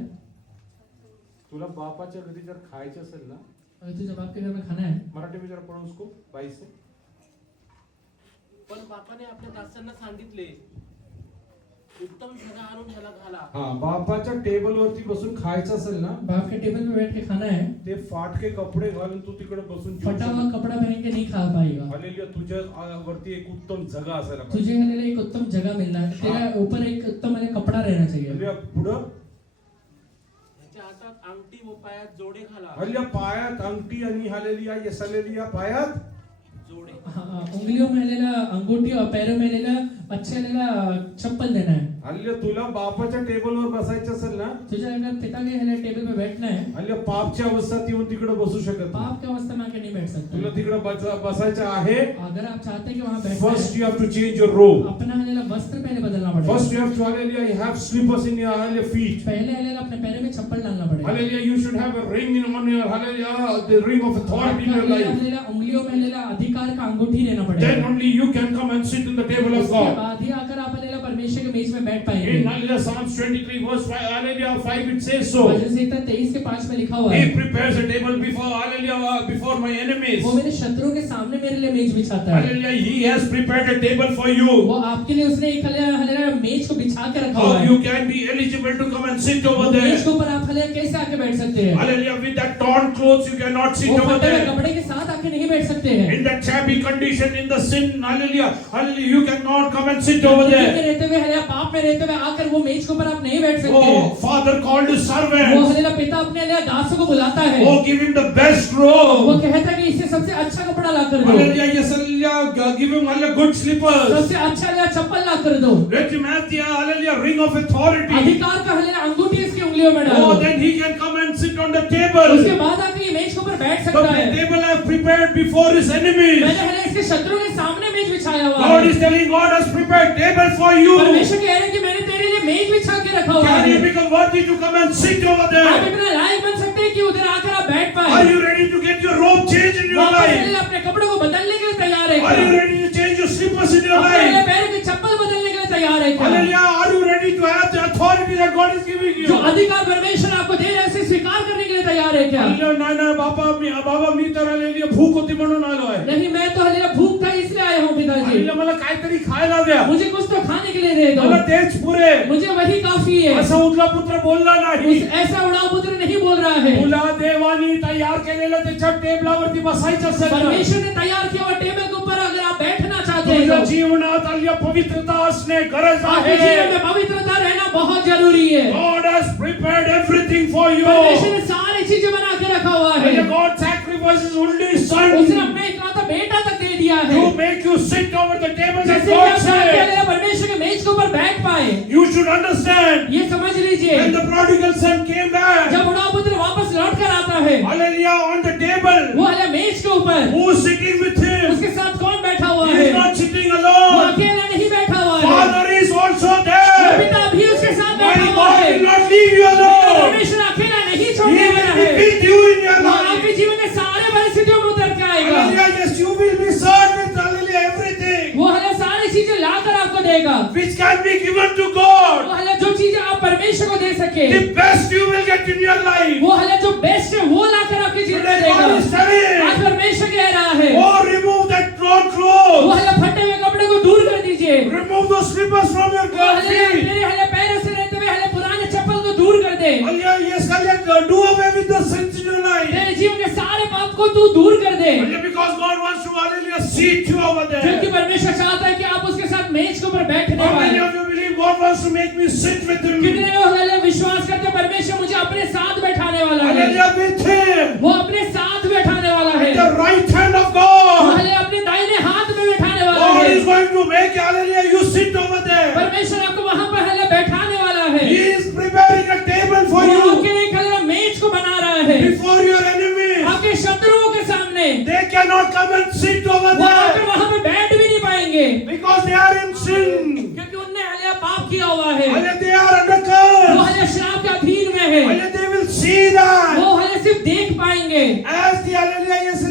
तुला बापाच्या घरी जर खायचं असेल ना, अगर तुझे बाप के घर में खाना है, मराठी में जरा पढ़ो उसको 22 से. पण बापाने आपल्या दासांना सांगितले, उत्तम झगा आणून ह्याला घाला. हा, बापाच्या टेबल वरती बसून खायचं असेल ना, बाप के टेबल पे बैठ के खाना है, ते फाटके कपडे घालून तू तिकडे बसून जेवू फटा हुआ शकत. कपड़ा पहन के नहीं खा पाएगा. हालेलुया. तुझ्या वरती एक उत्तम जगा असायला पाहिजे. तुझे हलेला एक उत्तम जगह मिलना है, तेरा ऊपर एक उत्तम वाला कपड़ा रहना चाहिए. हालेलुया. पुढं ह्याच्या हातात अंगठी व पायात जोडे घाला. हालेलुया. पायात अंगठी आणि हालेलुया, येस हालेलुया, पायात जोडे. हाँ, उंगलियों में लेला अंगूठी और पैरों में लेला अच्छे लेला चप्पल देना है. हालेलुया. तुला बापाच्या टेबलवर बसायचं असेल ना, तुझे अगर पिता के हले टेबल पे बैठना है, हालेलुया, पापच्या अवस्थेत येऊन तिकडे बसू शकत नाही. पाप की अवस्था में आके नहीं बैठ तुला सकते. तिकडे बसायचं आहे. अगर आप चाहते हैं कि वहाँ बैठना फर्स्ट है, you have to change your robe. अपना हलेला वस्त्र पहले बदलना पड़ेगा. First you have to hallelujah, you have slippers in your hallelujah feet. पहले हलेला अपने पैरों में चप्पल डालना पड़ेगा. Hallelujah, you should have a ring in on your hallelujah, the ring of authority in your आपका life. हलेला उंगलियों में हलेला अधिकार का अंगूठी लेना पड़ेगा. Then only you can come and sit in the table of उसके God. बाद ही आकर आप हलेला परमेश्वर के मेज में बैठ In पाएंगे. hallelujah, Psalms 23 verse 5, hallelujah 5 it says so. भजन संहिता 23 के 5 में लिखा हुआ है, He prepares a table before hallelujah before my enemies. वो मेरे शत्रुओं के सामने मेरे लिए मेज बिछाता है. Hallelujah, he has prepared a table for you. वो आपके लिए उसने एक हलेला मेज को बिछा के रखा हुआ How है. you can be eligible to come and sit वो over मेज there. के ऊपर आप हलेला कैसे आके बैठ सकते हैं? Hallelujah, with that torn clothes you cannot sit वो over फटे हुए there. कपड़े के साथ आके नहीं बैठ सकते हैं. In that shabby condition, in the sin, hallelujah, hallelujah, you cannot come and sit over में there. रहते हुए हलेला पाप में रहते हुए आकर वो मेज के ऊपर आप नहीं बैठ सकते. Oh, Father called his वो servants. हलेला पिता अपने हलेला दासों को बुलाता है. Oh, give him the best वो robe. कहता है कि इसे सबसे अच्छा कपड़ा ला कर दो, Hallelujah, yes, hallelujah, give him hallelujah good slippers. सबसे अच्छा हलेला चप्पल ला कर दो, Let him have the hallelujah ring of authority. अधिकार का हलेला अंगूठी इसकी उंगलियों में डालो. Oh, then he can come and sit on the table. उसके बाद आके ये मेज के ऊपर बैठ But सकता the है. table I have prepared before his enemies. मैंने हलेला इसके शत्रुओं के सामने मेज बिछाया हुआ God है. is telling God has prepared table for you. परमेश्वर कह रहे हैं कि मैंने तेरे लिए मेज बिछा के रखा हुआ Can है. you become worthy to come and sit over आप there? इतना लायक बन सकते हैं कि उधर आकर आप बैठ Are पाए. you ready to get your robe changed in your वापस life? हलेला अपने कपड़ों को बदलने के लिए तैयार है Are you क्या? ready to change your slippers in your अपने हलेला life? पैरों की चप्पल बदलने के लिए तैयार है क्या? Hallelujah, are you ready to have the authority that God is giving you? जो अधिकार परमेश्वर आपको दे रहा है उसे स्वीकार करने के लिए तैयार है क्या? Hallelujah, नाही नाही बाबा मी तर hallelujah भूक होती म्हणून आलो आहे. नहीं, मैं तो हलेला भूख था इसलिए आया हूँ पिताजी. Hallelujah, मला काहीतरी खायला द्या. मुझे कुछ तो खाने के लिए दे दो, मला तेच पुरे. मुझे वही काफी है. असं उठला पुत्र बोलला नाही. ऐसा उड़ाव पुत्र नहीं बोल रहा है. तुला देवानी तयार केलेलं त्याच्या टेबलावरती बसायचं असेल ना, परमेश्वर ने तैयार किया हुआ टेबल के ऊपर अगर आप बैठना चाहते हैं तुझ्या तो जीवनात हल्ली पवित्रता असणे गरज आपके जीवन आहे. में पवित्रता रहना बहुत जरूरी है. God has prepared everything for you. परमेश्वर ने सारी चीजें बना के रखा हुआ है. Hallelujah, God sacrificed his only उसने son अपने इकलौता बेटा तक दे दिया है, to make you sit over the table that जैसे कि God आप चाहते said. हैं परमेश्वर के मेज के ऊपर बैठ पाए. You should understand. ये समझ लीजिए, When the prodigal son came back, जब उड़ाव पुत्र वापस लौट कर आता है, hallelujah, on the table, वो हले मेज के ऊपर who is sitting with him? उसके साथ कौन बैठा हुआ He है? is not sitting वो alone. अकेला नहीं बैठा हुआ है, Father is also वो there. पिता भी उसके साथ My बैठा हुआ God है. will not leave you alone. परमेश्वर अकेला नहीं He छोड़ने वाला will be है. with you in your वो life. आपके जीवन के सारे परिस्थितियों में उतर के आएगा. Hallelujah, yes, you will be served with hallelujah everything वो हले सारी चीजें लाकर आपको देगा. which can be given to वो God. हले जो चीजें आप परमेश्वर को दे सके, The best you will get in your life. वो हले जो बेस्ट है वो लाकर आपके जीवन में Today God देगा. is telling, आज परमेश्वर कह रहा है, oh, remove that torn वो clothes. हले फटे हुए कपड़े को दूर कर दीजिए. Remove those slippers from your वो हले feet. मेरे हले पैरों से रहते हुए हले पुराने चप्पल को दूर कर दे. Hallelujah, yes, hallelujah, do away with the sins in your life. तेरे जीवन के सारे पाप को तू दूर कर दे. Hallelujah, because God wants to hallelujah seat you over क्योंकि there. परमेश्वर चाहता है कि आप उसके साथ मेज के ऊपर बैठने How many वाले. of you believe God wants to make me sit with him? कितने लोग हले विश्वास करते हैं परमेश्वर मुझे अपने साथ बैठाने वाला है. Hallelujah, with him. वो अपने साथ बैठाने वाला है. The right hand of वो God. हले अपने दाहिने हाथ में बैठाने वाला God है. is going to make hallelujah you sit over there. परमेश्वर आपको वहां पर हले cannot come and sit over वो आकर there वहां पे बैठ भी नहीं पाएंगे because they are in sin. क्योंकि उनने हले पाप किया हुआ है, Hallelujah, they are under वो curse. हले श्राप के अधीन में है, Hallelujah, they will see that. वो हले सिर्फ देख पाएंगे। As the hallelujah, yes,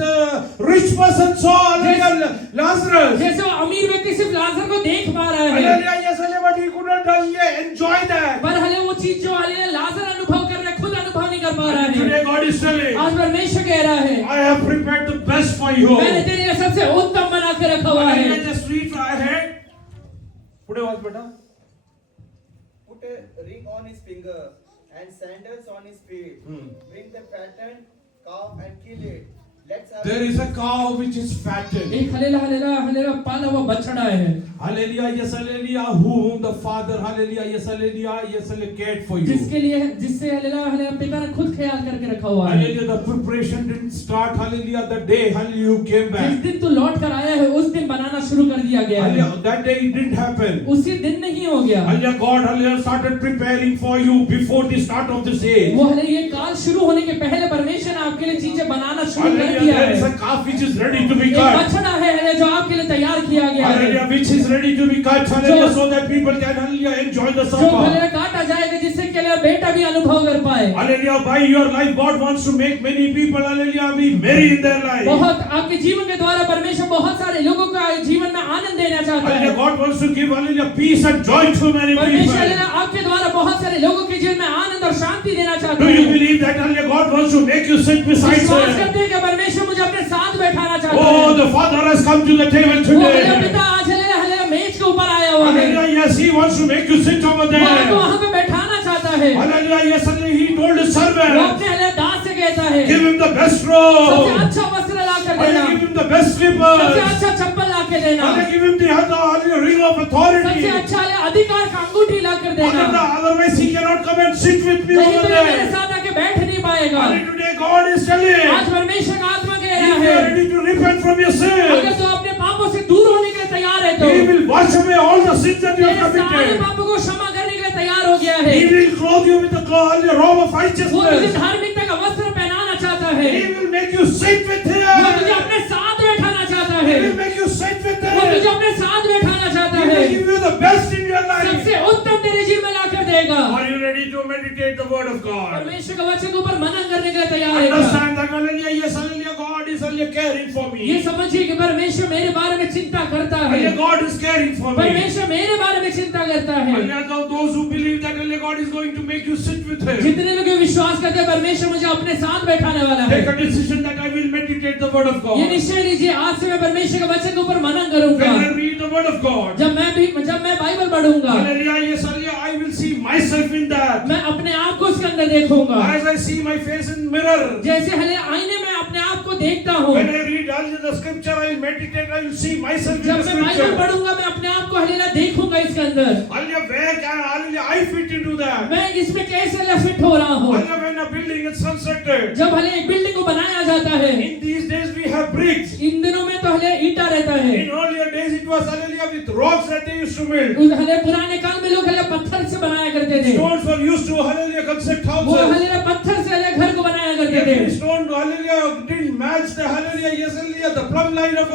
the rich person saw hallelujah, Lazarus. जैसे वो अमीर व्यक्ति सिर्फ लाजर को देख पा रहा है, Hallelujah, yes, hallelujah, but he could not hallelujah, enjoy that. पर हले वो चीज जो हले लाजर अनुभव कर रहा है, खुद अनुभव नहीं कर पा रहा है। Today God is telling, आज परमेश्वर कह रहा है, I have prepared the best for you. मैंने तेरे लिए सबसे उत्तम बना के रखा हुआ है। Hallelujah, just read ahead. पुढे वाच बेटा. Put a ring on his finger and sandals on his feet. Bring the fattened calf and kill it. Let's have There is a cow which is fattened. एक हलेला हलेला हलेला पाला हुआ बछड़ा है, Hallelujah, yes, hallelujah, whom the Father, hallelujah, yes, hallelujah, cared for you. जिसके लिए जिससे हलेला हलेला पिता ने खुद ख्याल करके रखा हुआ है। Hallelujah, the preparation didn't start, hallelujah, the day, hallelujah, you came जिस back. दिन तू लौट कर आया है उस दिन बनाना शुरू कर दिया गया है, Hallelujah, that day it didn't happen. उसी दिन नहीं हो गया। Hallelujah, God, hallelujah, started preparing for you before the start of this age. वो हले ये काल शुरू होने के पहले परमेश्वर ने आपके लिए चीजें बनाना शुरू कर Hallelujah, दिया there है। is a calf which is ready to be एक cut. बछड़ा है हले जो आपके लिए तैयार किया गया है, Hallelujah, which is ready to be cut, hallelujah, so that people can, hallelujah, enjoy the जो supper. हले काटा जाएगा जिससे के लिए बेटा भी अनुभव कर पाए। Hallelujah, by your life, God wants to make many people, hallelujah, be merry in their life. बहुत आपके जीवन के द्वारा परमेश्वर बहुत सारे लोगों को जीवन में आनंद देना चाहता है। Hallelujah, God wants to give, hallelujah, peace and joy to many परमेश्वर people. आपके द्वारा बहुत सारे लोगों के जीवन में आनंद और शांति देना चाहता Do you है। believe that, hallelujah, God wants to make you sit beside विश्वास him? करते हैं कि परमेश्वर मुझे अपने साथ बैठाना चाहता Oh, है। the Father has come to the table वो मेरा today. पिता आज हले मेज के ऊपर आया हुआ है, Hallelujah, yes, He wants to make you sit over वो आपको there. वहाँ पे बैठाना चाहता है। Hallelujah, yes, hallelujah, He told His वो servant, अपने हले दास से कहता है, give him the best सबसे robe. अच्छा वस्त्र ला कर देना, Hallelujah, give him the best सबसे slippers. अच्छा चप्पल ला के देना, Hallelujah, give him the hallelujah, ring of सबसे authority. अच्छा अधिकार का अंगूठी ला कर देना। Otherwise, He cannot come and sit with me नहीं over तो ये मेरे there. साथ आके बैठ नहीं पाएगा। Hallelujah, today God is telling, आज परमेश्वर का आत्मा कह if रहा you है, are ready to repent from your अगर sins, तो अपने पापों से दूर होने के लिए तैयार है तो He will wash away all the sins that you तेरे have सारे committed. पापों को क्षमा करने के लिए तैयार हो गया है। He will clothe you with the robe of वो तुझे righteousness. धार्मिकता का वस्त्र पहनाना चाहता है, He will make you sit with वो तुझे Him. अपने साथ बैठाना चाहता He है, will make you sit with वो तुझे Him. अपने साथ बैठाना चाहता He है, will give you the best in your life. सबसे उत्तम तेरे जीवन में ला कर देगा। Are you ready to meditate the word of God? परमेश्वर के वचन के ऊपर मनन करने के लिए तैयार है। Understand that, hallelujah, yes, hallelujah, God is hallelujah caring for ये me. समझिए कि परमेश्वर मेरे बारे में चिंता करता है, Hallelujah, God is caring for me. परमेश्वर मेरे बारे में चिंता करता है। Hallelujah, those who believe that hallelujah, God is going to make you sit with Him. जितने लोग ये विश्वास करते हैं परमेश्वर मुझे अपने साथ बैठाने वाला है, Take a decision that I will meditate the word of ये God. निश्चय लीजिए आज से मैं परमेश्वर के वचन के ऊपर मनन करूंगा। When I read the word of God, जब मैं बाइबल पढ़ूंगा, hallelujah, yes, hallelujah, I will see myself in that. मैं अपने आप को उसके अंदर देखूंगा, As I see my face in mirror. जैसे हले आईने में अपने आप को देखता हूँ। When I read hallelujah the scripture, I will meditate, I will see myself in जब the मैं बाइबल scripture. पढ़ूंगा मैं अपने आप को हलेला देखूंगा इसके अंदर, Hallelujah, where can hallelujah I fit into that? मैं इसमें कैसे फिट हो रहा हूँ। Hallelujah, when a building is constructed, जब हले एक बिल्डिंग को बनाया जाता है, in these days we have bricks. इन दिनों में तो हले ईटा रहता है, In earlier days it was hallelujah with rocks that they used to build. उस हले पुराने काल में लोग हले पत्थर से बनाया करते थे, Stones were used to hallelujah construct वो houses. हले पत्थर से हले घर को बनाया करते थे। Every stone hallelujah didn't match the hallelujah yes hallelujah the plumb line of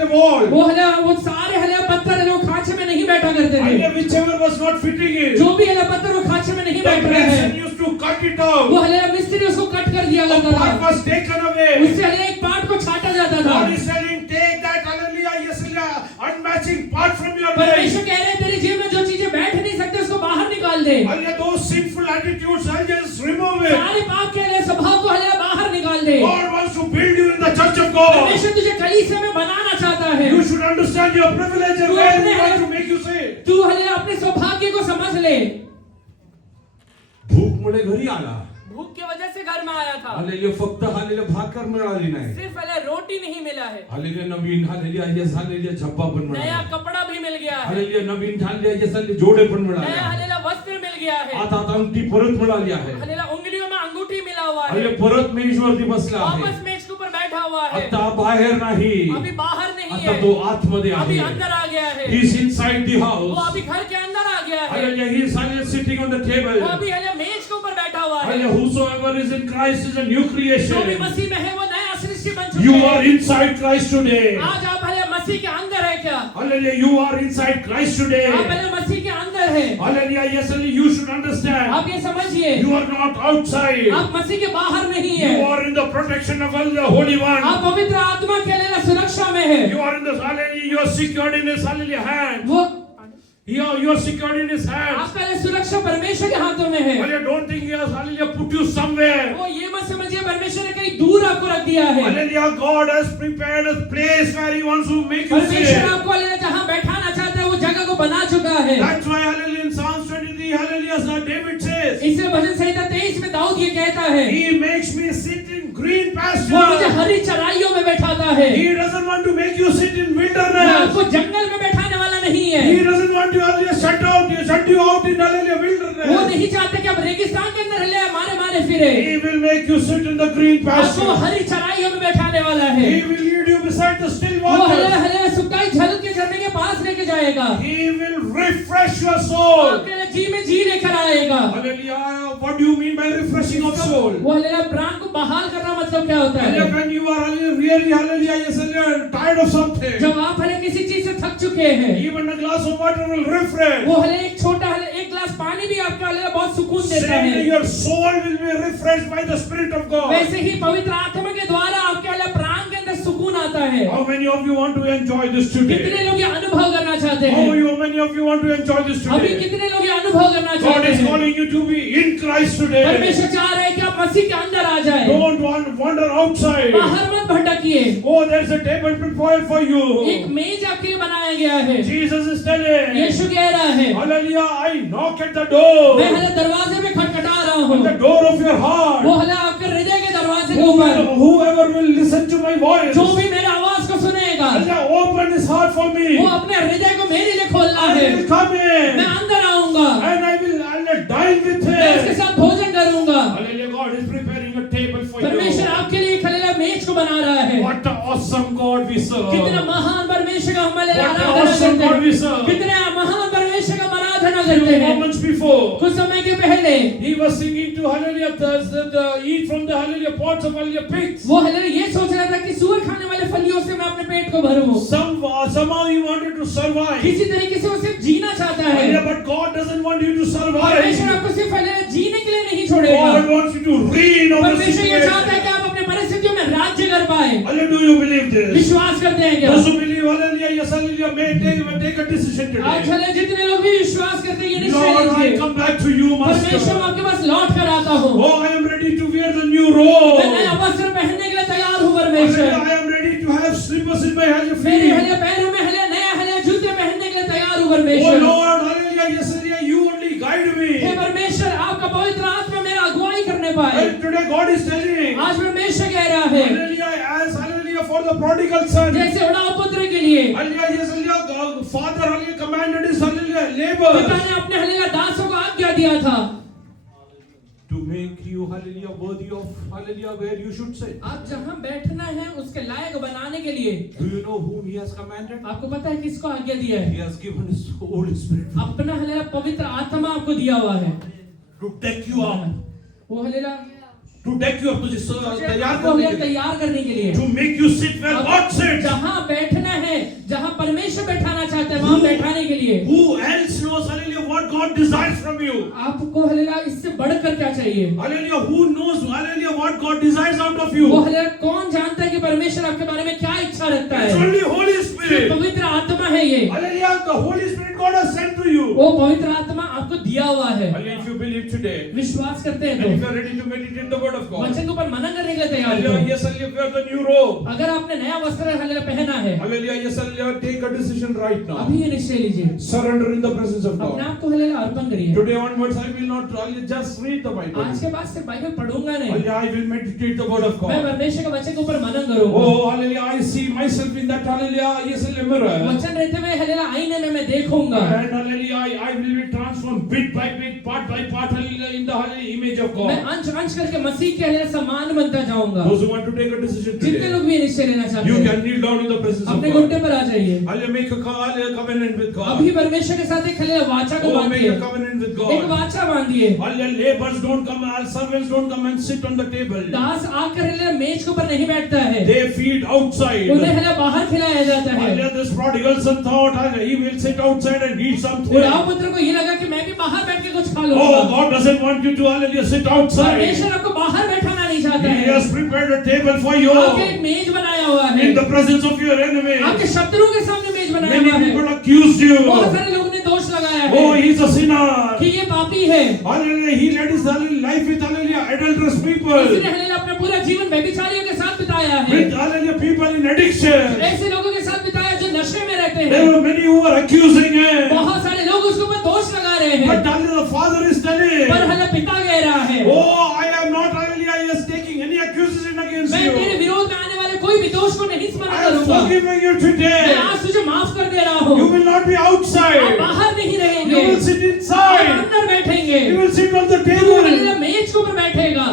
the wall. वो सारे हले पत्थर हले वो खांचे में नहीं बैठा करते थे, Hallelujah, whichever was not fitting in. जो भी हले पत्थर वो खांचे में नहीं The बैठ रहे mason हैं, used to cut it out. वो हले मिस्त्री उसको कट कर दिया The करता part था, was taken away. उससे हले एक पार्ट को छाटा जाता था। God is telling, take that hallelujah, yes, hallelujah, unmatching part from your life. परमेश्वर कह रहे हैं तेरे जीवन में जो चीजें बैठ नहीं सकते उसको बाहर निकाल दे, Hallelujah, those sinful attitudes, I just remove it. सारे पाप के हले स्वभाव को हले बाहर निकाल दे। God wants to build you in the church of God. परमेश्वर तुझे कलीसिया में बनाना चाहता है, You should understand your privilege and where He wants to make you say. तू हले अपने सौभाग्य को समझ ले। भूकमुळे घरी आला. भूख की वजह से घर में आया था, हालेलुया, फक्त हालेलुया भाकर मिळाली नाही. सिर्फ हले रोटी नहीं मिला है, हालेलुया, नवीन हालेलुया यस हालेलुया झब्बा पण नया मिळाला. कपड़ा भी मिल गया है, हालेलुया, नवीन हालेलुया यस हालेलुया जोडे पण नया मिळाले. हलेला वस्त्र मिल गया है, आता अंगठी परत मिळाली आहे. हलेला उंगलियों में अंगूठी मिला हुआ है, हालेलुया, परत मेजवरती बसला वापस आहे. मेज के ऊपर बैठा हुआ है, आता बाहेर नाही, अभी बाहर नहीं आता है, तो आतमध्ये अभी आहे. अंदर आ गया है, He is inside the वो house. अभी घर के अंदर आ गया है, Hallelujah, he is hallelujah, sitting on the table. वो अभी हले मेज के ऊपर बैठा हुआ है। Hallelujah, whosoever is in Christ is a new जो भी creation. मसीह में है वो नया सृष्टि मनुष्य बन चुके You हैं। are inside Christ today. आज आप भले मसीह के अंदर है क्या? Hallelujah. You are inside Christ आप today. भले मसीह के अंदर है। Hallelujah. Yes, you should understand. आप ये समझिए, You are not outside. आप मसीह के बाहर नहीं है। You are in the protection of the Holy One. आप पवित्र आत्मा के लिए सुरक्षा में है। You are in the hallelujah. You are secured in His hallelujah hand. वो You are secured in His hands. आपका लिए सुरक्षा परमेश्वर के हाथों में है। Hallelujah. Don't think He has hallelujah put you somewhere. वो ये मत समझिए परमेश्वर ने कहीं दूर आपको रख दिया है। Hallelujah. God has prepared a place where He wants to make you परमेश्वर sit. आपको ले जहाँ बैठाना चाहता है वो जगह को बना चुका है। That's why hallelujah in Psalms 23 hallelujah Sir David says, इसलिए भजन संहिता 23 में दाऊद ये कहता है, He makes me sit in green वो मुझे pasture. हरी चराइयों में बैठाता है। He doesn't want to make you sit in वो wilderness. आपको जंगल में बैठाने वाला नहीं है। He doesn't want to hallelujah shut you out in hallelujah वो wilderness. नहीं चाहते कि आप रेगिस्तान के अंदर ले मारे मारे फिरे। He will make you sit in the green आपको pasture. हरी चराइयों में बैठाने वाला है। He will lead you beside the still वो हले waters. हले सुखाई झल के झरने के पास लेके जाएगा। He will refresh your soul. आपके लिए जी में जी लेकर आएगा। Hallelujah. What do you mean by refreshing of soul? वो हले प्राण को बहाल करना मतलब क्या होता है? Hallelujah. When you are hallelujah, really hallelujah, yes, hallelujah, tired of something, जब आप हले किसी चीज से थक चुके हैं, even a glass of water will refresh. वो हले एक छोटा हले एक गिलास पानी भी आपका हले बहुत सुकून देता Same है। your soul will be refreshed by the Spirit of God. वैसे ही पवित्र आत्मा के द्वारा आपके हले प्राण के अंदर सुकून आता है। How many of you want to enjoy this today? कितने लोग ये अनुभव करना चाहते How हैं? many of you want to enjoy this अभी today? कितने लोग ये अनुभव करना God चाहते is हैं? calling you to be in Christ today. परमेश्वर चाह रहे हैं कि आप मसीह के अंदर आ जाए। Don't wander outside. बाहर मत भटकिए। Oh, there's a table prepared for एक you. मेज आपके लिए बनाया गया है। Jesus is telling, यीशु कह रहा है, hallelujah, I knock at the door. मैं हले दरवाजे पे खटखटा रहा हूँ। At the door of your heart. वो हले आपके हृदय के दरवाजे के ऊपर Whoever will listen to my voice, जो भी मेरे आवाज को सुनेगा, hallelujah, open his heart for me. वो अपने हृदय को मेरे लिए खोलना I है। will come in मैं अंदर आऊंगा, and I will dine with मैं उसके him. साथ भोजन करूंगा। Hallelujah, God is preparing a table for परमेश्वर you. आपके लिए एक हले मेज को बना रहा है। What an awesome God we serve. कितना महान परमेश्वर का हम हले What an आराधना awesome करते God we हैं। serve. कितने महान परमेश्वर का हम आराधना Few करते हैं। moments before, कुछ समय के पहले he was singing to hallelujah, eat from the hallelujah pots of hallelujah pigs. वो हले ये सोच रहा था कि सूअर खाने वाले फलियों से मैं अपने पेट को भरूं। Somehow he wanted to survive. किसी तरीके से वो सिर्फ जीना चाहता है। Hallelujah, but God doesn't want you to survive. परमेश्वर आपको सिर्फ हले जीने के लिए नहीं छोड़ेगा। God wants you to reign over the परमेश्वर ये चाहता है situation. कि आप अपने परिस्थितियों में राज्य कर पाए। Hallelujah, do you believe this? विश्वास करते हैं क्या? Those who believe, hallelujah, yes, hallelujah, may take a decision आज today. हले जितने लोग भी विश्वास करते हैं ये निश्चय Lord, I लीजिए। come back to you, परमेश्वर मैं Master. आपके पास लौट कर आता हूँ। Oh, I am ready to wear the new मैं robe. नया वस्त्र पहनने के लिए तैयार हूँ परमेश्वर। Hallelujah, I am ready to have slippers in my मेरे feet. हले पैरों में हले नया हले जूते पहनने के लिए तैयार हूँ Oh परमेश्वर। Lord, hallelujah, yes, hallelujah, you only guide hey me. परमेश्वर आपका पवित्र आत्मा मेरा अगुवाई करने पाए। And today God is telling, आज परमेश्वर कह रहा है hallelujah, as hallelujah for the prodigal son. जैसे उड़ाव पुत्र के लिए Hallelujah, yes, hallelujah, God, Father, hallelujah, commanded his hallelujah पिता labor ने अपने हले दासों को आज्ञा दिया था to make you, hallelujah, worthy of, hallelujah, where you should sit. आप जहाँ बैठना है उसके लायक बनाने के लिए Do you know whom he has commanded? आपको पता है किसको आज्ञा दिया है? He has given his Holy Spirit अपना हले पवित्र आत्मा आपको दिया हुआ है। to deck you up, वो हलेला to deck you up, to just तैयार आपको करने हले के लिए, तैयार करने के लिए to make you sit where God sits. जहाँ बैठना है, जहाँ परमेश्वर बैठाना चाहते हैं वहाँ बैठाने के लिए Who else knows, hallelujah, what God desires from you? आपको हलेला इससे बढ़कर क्या चाहिए? Hallelujah, who knows, hallelujah, what God desires out of वो you? हलेला कौन जानता है कि परमेश्वर आपके बारे में क्या इच्छा रखता It's है? only Holy सिर्फ Spirit. पवित्र आत्मा है ये। Hallelujah, the Holy Spirit God has sent to you. वो पवित्र आत्मा आपको दिया हुआ है। Hallelujah, if you believe today, विश्वास करते हैं and if तो you are ready to meditate the word of God, वचन के ऊपर मनन करने के लिए तैयार hallelujah, हो। yes, hallelujah, wear the new robe. अगर आपने नया वस्त्र हलेला पहना है Hallelujah, yes, hallelujah, take a decision right now. अभी ये निश्चय लीजिए, Surrender in the presence of अपने God. आप को हलेला अर्पण करिए। Today onwards, I will not hallelujah, just read the Bible. आज के बाद सिर्फ बाइबल पढ़ूंगा नहीं, Hallelujah, I will meditate the word of मैं God. परमेश्वर के वचन के ऊपर मनन करूंगा। Oh, hallelujah, I see myself in that, hallelujah, yes, hallelujah, mirror. वचन रहते हुए हलेला आईने में मैं देखूंगा। देखूंगा And hallelujah, I will be transformed bit by bit, part by part, hallelujah, in the hallelujah image of मैं God. अंश अंश करके मसीह के लिए समान बनता जाऊंगा। Those who want to take a decision जितने today, लोग भी ये निश्चय लेना चाहते you हैं can kneel down in the presence of अपने God. घुटने पर आ जाइए। Hallelujah, make a covenant with God. अभी परमेश्वर के साथ एक हल्लेलुया वाचा को Oh, make बांधिए, a covenant with एक God. वाचा बांधिए। Hallelujah, laborers don't come, servants don't come and sit on the table. दास आकर हल्लेलुया मेज के ऊपर नहीं बैठता है, They feed outside. उन्हें हल्लेलुया बाहर खिलाया जाता है। Hallelujah, this prodigal son thought, hallelujah, he will sit outside and eat something. उड़ाव पुत्र को ये लगा कि मैं भी बाहर बैठ के कुछ खा लूंगा। Oh, God doesn't want you to, hallelujah, sit outside. परमेश्वर आपको बाहर बैठाना नहीं चाहता He है, has prepared a table for you आपके एक मेज बनाया हुआ है, in the presence of your enemies. आपके शत्रुओं के सामने मेज बनाया Many हुआ है। people accused you. बहुत सारे लोगों ने दोष लगाया Oh, है he's a sinner. कि ये पापी है, Hallelujah, he led his life with, hallelujah, adulterous people. इसने हल्लेलुया अपना पूरा जीवन व्यभिचारियों के साथ बिताया है, With, hallelujah, people in addiction. ऐसे लोगों के साथ बिताया जो नशे में रहते There हैं। were many who were accusing him. बहुत सारे लोग उसके ऊपर दोष लगा रहे हैं, But hallelujah, the Father is telling, पर हल्लेलुया पिता कह रहा है, oh, I am not, hallelujah, he is taking any accusation against मैं तेरे you. विरोध में आने वाले कोई भी दोष को नहीं स्मरण I am करूंगा, forgiving you मैं today. आज तुझे माफ कर दे रहा हूँ। You will not be आप outside. बाहर नहीं You रहेंगे, will sit आप inside. अंदर बैठेंगे, You will sit on the तू table. हल्लेलुया मेज के ऊपर बैठेगा।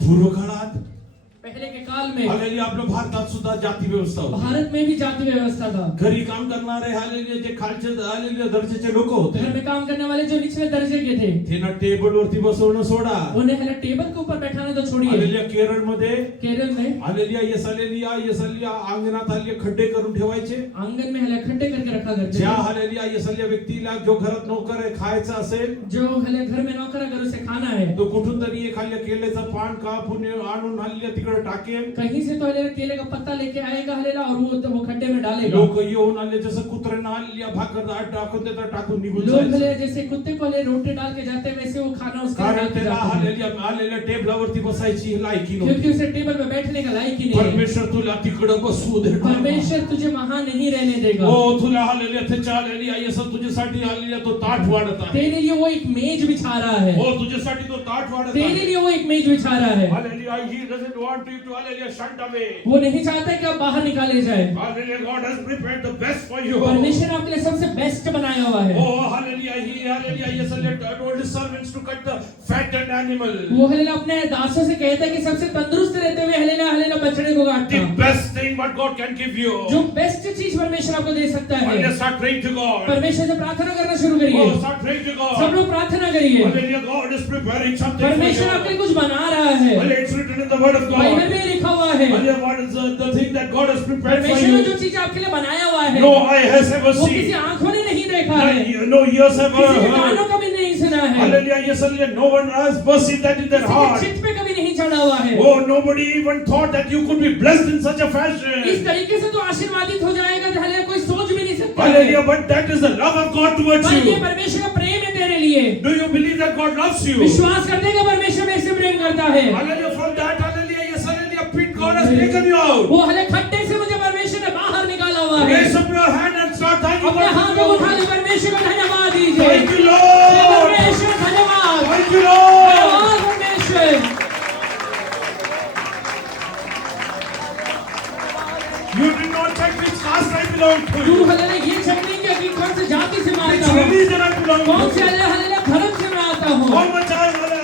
पूर्व काळात पहले के काल में हालेलुया आपल्या भारतात सुद्धा जाती व्यवस्था होती. भारत में भी जाति व्यवस्था था, घरी काम करणारे हालेलुया जे खालचे हालेलुया दर्जाचे लोक होते, घर में काम करने वाले जो निचले दर्जे के थे, ते ना टेबल वरती बसवणं सोडा. उन्हें हल्लेलुया टेबल के ऊपर बैठाना तो छोड़िए, हालेलुया केरळमध्ये केरल में हालेलुया येसलिया अंगणात हालेलुया खड्डे करून ठेवायचे. आंगन में हल्लेलुया खड्डे करके रखा करते ज्या थे, हालेलुया येसलिया व्यक्तीला जो घरात नोकर आहे खायचं असेल, जो हल्लेलुया घर में नौकर अगर उसे खाना है, तो कुठून तरी एक हालेलुया केलेचं पान कापून आणून हालेलुया तिकडे टाकेल. कहीं से तो हल्लेलुया केले का पत्ता लेके आएगा हल्लेलुया और वो खड्डे में डालेगा। लोक येऊन आले जसं कुत्र्यांना हालेलुया भाकर टाकून देतात, टाकून निघून लोग जायचं. हल्लेलुया जैसे कुत्ते को हल्लेलुया रोटी डाल के जाते हैं, वैसे वो खाना उसके कारण डाल के त्याला जाते हैं, हालेलुया हालेलुया टेबलावरती बसायची लायकी क्योंकि नव्हती. उसे टेबल पे बैठने का लायक ही नहीं है। परमेश्वर तुला तिकडे बसू दे. परमेश्वर तुझे वहां नहीं रहने देगा, हो तुला हालेलुया त्याच्या हालेलुया येसून तुझ्यासाठी हालेलुया तो ताट वाढत आहे. तेरे लिए वो एक मेज बिछा रहा है, हो तुझ्यासाठी तो ताट वाढत तेरे आहे. लिए वो एक मेज बिछा रहा है। Hallelujah he doesn't want you to hallelujah shunt away. वो नहीं चाहता कि आप बाहर निकाले जाए, hallelujah God has prepared the best for you. परमेश्वर ने आपके लिए सबसे बेस्ट बनाया हुआ है। Oh hallelujah he hallelujah yes told his servants to cut the fattened animal. वो हल्लेलुया अपने दासों से कहता है कि सबसे तंदुरुस्त रहते हुए हल्लेलुया हल्लेलुया बछड़े को The काटना, best thing what God can give you. जो बेस्ट चीज परमेश्वर आपको दे सकता है। Hallelujah start praying to God. परमेश्वर से प्रार्थना करना शुरू करिए, Oh start praying to God. सब लोग प्रार्थना करिए, Hallelujah God is preparing something for परमेश्वर आपके लिए you. कुछ बना रहा है। Hallelujah it's written in the word of Bible God. में लिखा हुआ है, Hallelujah what is the thing that God has prepared for परमेश्वर ने जो you. चीज आपके लिए बनाया हुआ है, No eye has ever वो किसी seen. आंखों ने नहीं देखा है, No ears have ever किसी के कानों heard. का भी नहीं सुना है, Hallelujah yes hallelujah no one has perceived that in their किसी के heart. चित्त पे कभी नहीं चढ़ा हुआ है। Oh nobody even thought that you could be blessed in such a इस fashion. तरीके से तो आशीर्वादित हो जाएगा तो हल्लेलुया कोई सोच भी नहीं सकता है। Hallelujah but that is the love of God towards पर ये you. परमेश्वर का प्रेम है तेरे लिए, Do you believe that God loves you? विश्वास करते हैं कि परमेश्वर में से प्रेम करता है। Hallelujah from that hallelujah yes hallelujah pit God has taken you out. वो हल्लेलुया खड्डे से मुझे परमेश्वर ने बाहर निकाला हुआ है। Raise up your hand and start thanking अपने God. हाथ को उठा ले, परमेश्वर को धन्यवाद दीजिए। Thank you Lord. परमेश्वर धन्यवाद, Thank you Lord. धन्यवाद परमेश्वर। You did not check which caste I belong तू to. हल्लेलुया ये चेक नहीं किया कि कौन से जाति से मैं Which आता हूँ, religion I belong कौन to. से हल्लेलुया धर्म से मैं आता हूँ,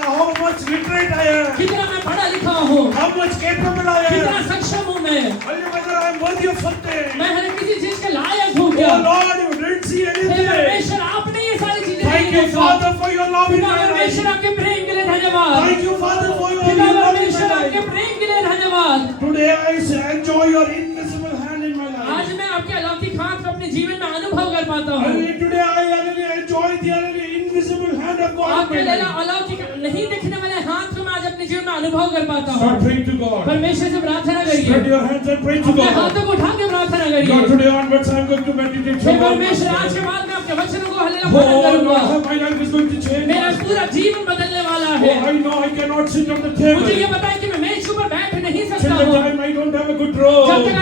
How much literate I am. कितना मैं पढ़ा लिखा हूँ, How much capable I कितना am. सक्षम हूँ मैं, Hallelujah whether I am worthy of something. मैं हर किसी चीज के लायक हूँ क्या? Oh Lord you didn't see hey anything. परमेश्वर आपने ये सारी चीजें Thank नहीं you देखा। Father for your love in पिता my life. परमेश्वर आपके प्रेम के लिए धन्यवाद, Thank you Father for your पिता love in परमेश्वर my आपके life. प्रेम के लिए धन्यवाद। Today I enjoy your invisible hand in my life. आज मैं आपके अलौकिक हाथ को अपने जीवन में अनुभव कर पाता हूँ, Hallelujah, today I hallelujah, enjoy the hallelujah, invisible hand of God. आपके in my लिए life. अलौकिक नहीं दिखने वाले हाथ को मैं आज अपने जीवन में अनुभव कर पाता Start हूँ। praying to God. परमेश्वर से प्रार्थना Spread करिए, your hands and pray to अपने God. हाथों को उठा के प्रार्थना God, करिए। today onwards I am going to meditate hey your word. परमेश्वर आज के बाद मैं आपके वचनों को हल्लेलुया Oh पालन करूंगा, Lord, my life is going to change. मेरा पूरा जीवन बदलने वाला Oh, है। I know I cannot sit on the मुझे ये table. पता है कि मैं मेज के ऊपर बैठ नहीं Till सकता the हूँ time I don't have a good जब robe. तक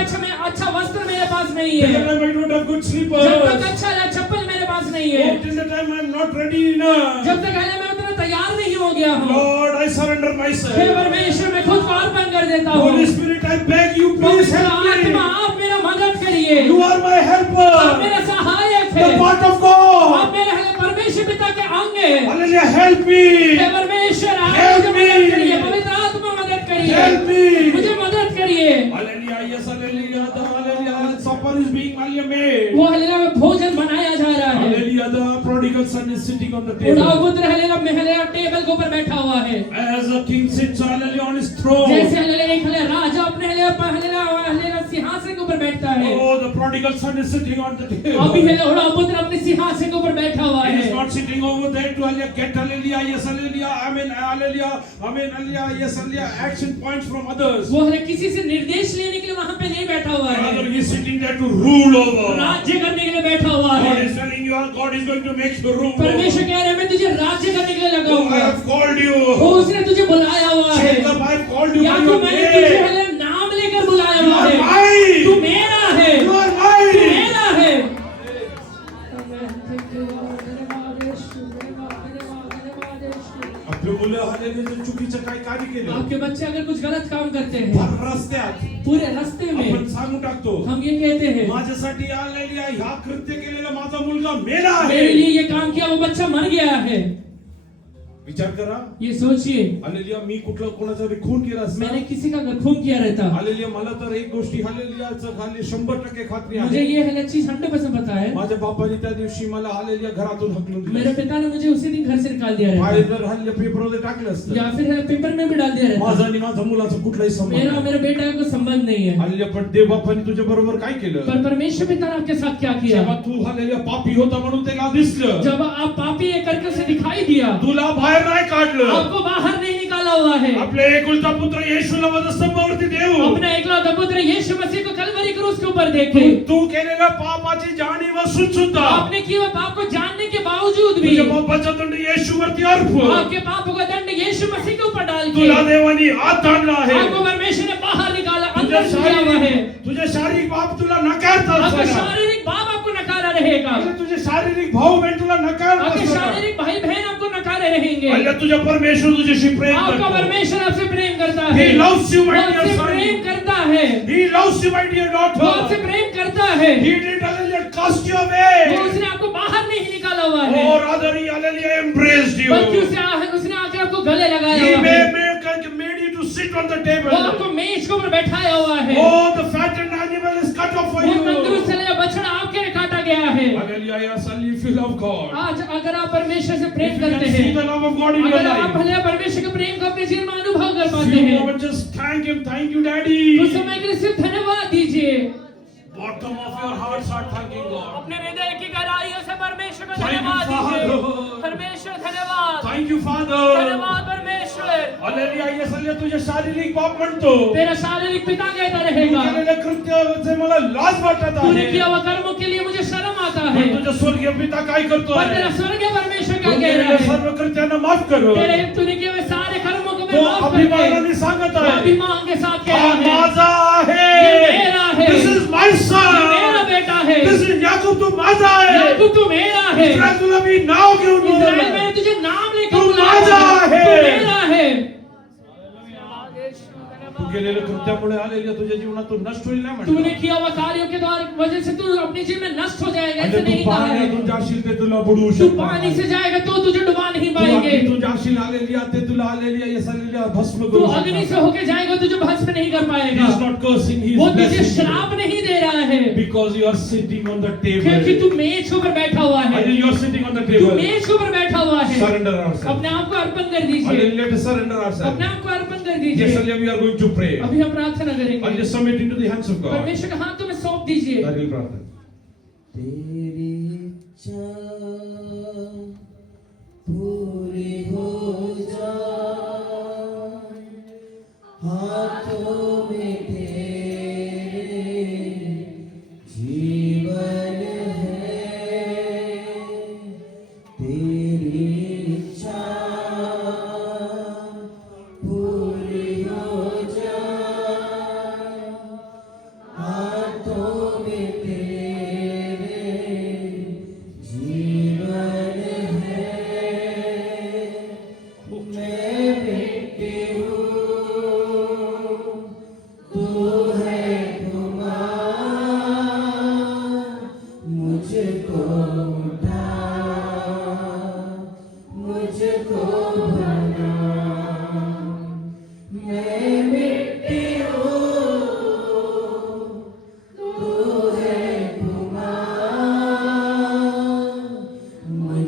अच्छा वस्त्र मेरे पास नहीं Till है, the time I don't have good जब तक sleepers. अच्छा चप्पल मेरे पास नहीं है, Oh, till the time I am not ready enough. जब तक मैं उतना तैयार नहीं हो गया हूँ। Lord, I surrender hey myself. परमेश्वर मैं खुद को अर्पण कर देता हूँ। Holy Spirit, I beg you, please पवित्र help आत्मा me. आप मेरा मदद करिए। करिए। You are my आप helper. मेरा सहायक The है। part of God. आप मेरे परमेश्वर पिता के अंग हैं। Hallelujah. Help me. हे परमेश्वर आप Help मुझे मदद me. करिए, पवित्र आत्मा मदद करिए, Help me. मुझे मदद करिए। Hallelujah. Yes, hallelujah. The hallelujah. Supper is being made. वो हालेलुया में भोजन बनाया जा रहा है। Hallelujah. The prodigal son is sitting on the बुढ़ा table. पुत्र हालेलुया में हालेलुया टेबल के ऊपर बैठा हुआ है। As the king sits hallelujah on his throne. जैसे हालेलुया एक हालेलुया राजा अपने हालेलुया सिंहासन के ऊपर बैठता है। Oh, the prodigal son is sitting on the table. अभी हालेलुया बुढ़ा पुत्र अपने सिंहासन के ऊपर बैठा हुआ He is है। not sitting over there to hallelujah, get hallelujah, yes hallelujah, amen, hallelujah, amen, hallelujah, yes hallelujah, action points from others. वो हालेलुया किसी से निर्देश लेने के लिए वहां पे नहीं बैठा हुआ Rather, है, he is sitting there to rule over. राज्य करने के लिए बैठा हुआ God है। is telling you, God is going to make you rule परमेश्वर over. कह रहे हैं मैं तुझे राज्य करने के लिए Oh, I लगाऊंगा। have called वो you. उसने तुझे बुलाया हुआ है, Jacob, I have called you या by तो your मैंने तुझे name. हालेलुया नाम लेकर बुलाया You हुआ are है। तू mine. मेरा है, You are तू mine. मेरा है। आपले मुलं hallelujah चुकीचं काय कार्य केलं आपके बच्चे अगर कुछ गलत काम करते हैं फार रस्त्यात पूरे रास्ते में आपण सांगून टाकतो हम ये कहते हैं माझ्यासाठी आलेल्या ह्या कृत्य केलेला माझा मुलगा मेला मेरे आहे लिए ये काम किया वो बच्चा मर गया है। विचार करा ये सोचिए हालेलुया मी कुठला कोणाचा बी खून केला असता मैंने किसी का अगर खून किया रहता, हालेलुया मला तर एक गोष्टी हालेलुयाचं खाली 100% खात्री मुझे आहे ये है चीज 100% पता है। माझ्या बापाने त्या दिवशी मला हालेलुया घरातून हकलून मेरे दिलं पिता ने मुझे उसी दिन घर से निकाल दिया रहता, बाहेर जर हालेलुया पेपरमध्ये टाकलं असतं या फिर पेपर में भी डाल दिया रहता। माझा आणि माझ्या मुलाचा कुठलाही संबंध मेरा और नाही. मेरे बेटा का कोई संबंध नहीं है, हालेलुया पण देव बापाने तुझ्या बरोबर काय केलं पर परमेश्वर पिता ने आपके साथ क्या किया? जेव्हा तू हालेलुया पापी होता म्हणून त्याला दिसलं जब आप पापी है करके उसे दिखाई दिया, तुला बाहेर नाही काढलं आपको बाहर नहीं निकाला हुआ है। आपले एकुलता पुत्र येशूला वधस्तंभावरती देऊ अपना एकलौता पुत्र यीशु मसीह को कलवरी क्रूस के ऊपर देखे, तू केलेल्या पापाची जाणीव असून सुद्धा आपने किए हुए पाप को जानने के बावजूद भी तुझ्या पापाचा दंड येशूवरती अर्प आपके पापों का दंड यीशु मसीह के ऊपर डाल के तुला देवानी आत आणला आहे आपको परमेश्वर ने बाहर निकाला, तुझे अंदर किया हुआ है। तुझे शारीरिक बाप तुला नकारतात आपका सगळं. शारीरिक बाप आपको नकारा रहेगा, आणि तुझे शारीरिक भाऊ बहीण तुला नकारतात आपके सगळं. शारीरिक भाई बहन आपको नकारे रहेंगे। आणि तुझा परमेश्वर तुझ्याशी प्रेम आपका करतो. परमेश्वर आपसे प्रेम करता He है, loves you, वो my dear आपसे son. प्रेम करता है, He loves you, my dear वो आपसे daughter. प्रेम करता है। He didn't hallelujah cast you वो away. उसने आपको बाहर नहीं निकाला हुआ है, Oh, rather he hallelujah embraced you. बल्कि उसने आकर आपको गले लगाया He हुआ है, made you to sit on the वो table. आपको मेज के ऊपर बैठाया हुआ है। Oh, the fattened animal is cut off for वो you. तंदुरुस्त चले बछड़ा आपके लिए काटा गया है। Hallelujah, yes, only if you love God. आज अगर आप परमेश्वर से If प्रेम you करते can see हैं, the love of God in your अगर आप life. भले परमेश्वर के प्रेम को अपने जीवन में अनुभव कर पाते Few हैं, moments just thank Him. Thank you, कुछ Daddy. समय के लिए सिर्फ धन्यवाद दीजिए। Bottom of your heart, start thanking God. अपने हृदय की गहराइयों से परमेश्वर को Thank you, धन्यवाद दीजिए। Father. परमेश्वर धन्यवाद, Thank you, Father. धन्यवाद परमेश्वर। Hallelujah, yes, hallelujah. तुझे शारीरिक बाप म्हणतो. तेरा शारीरिक पिता कहता तू रहेगा, केलेल्या कृत्याचे मला लाज वाटत तूने आहे. किया हुआ कर्मों के लिए मुझे शर्म आता है, पण तुझा स्वर्गीय पिता काय करतो पर तेरा आहे? स्वर्गीय परमेश्वर क्या तू कह रहा केलेल्या है? सर्व कृत्यांना माफ करो. तेरे तूने किए हुए सारे कर्मों को मैं तो माफ कर अभिमानाने दे। सांगत वो आहे. अभिमान के साथ कह हा रहा है, माझा आहे. ये मेरा है। This is my ये son. मेरा बेटा है, This is याकूब तू माझा आहे. याकूब तू मेरा है, इस्रायल तुला मी नाव घेऊन इस्राएल बोलवलंय. मैंने तुझे नाम लेकर तू बुलाया माझा है, है। तू मेरा है। तू केलेल्या कृत्यामुळे आलेल्या तुझ्या जीवनातून नष्ट होईल नाही तूने म्हणलं. किया हुआ कार्यों के द्वारा वजह से तू अपने जीवन में नष्ट हो जाएगा, आणि ऐसे तू नहीं कहा है। पाण्यातून जाशील ते तुला बुडवू तू शकणार पानी नाही. से जाएगा तो तुझे डुबा नहीं तू पाएंगे, अग्नीतून जाशील आलेल्या ते तुला आलेल्या यस आलेल्या भस्म तू करू अग्नि से शकणार. होके जाएगा तुझे भस्म नहीं कर He पाएगा। is not cursing, he वो is तुझे blessing you. श्राप नहीं दे रहा है, Because you are sitting on the table. क्योंकि तू मेज के ऊपर बैठा हुआ है, And you are sitting on the तू table. मेज के ऊपर बैठा हुआ है। Surrender ourselves. अपने आप को अर्पण कर दीजिए, And let us surrender ourselves. अपने आप को अर्पण कर Yes, दीजिए। hallelujah, we are going to pray. अभी हम प्रार्थना And करेंगे, just submit into the hands of God. परमेश्वर के हाथों में सौंप दीजिए। That will प्रार्थना. तेरी इच्छा पूरी हो जाए, हाथों में तेरे जीवन है। तेरी इच्छा पूरी हो जाए, हाथों में तेरे जीवन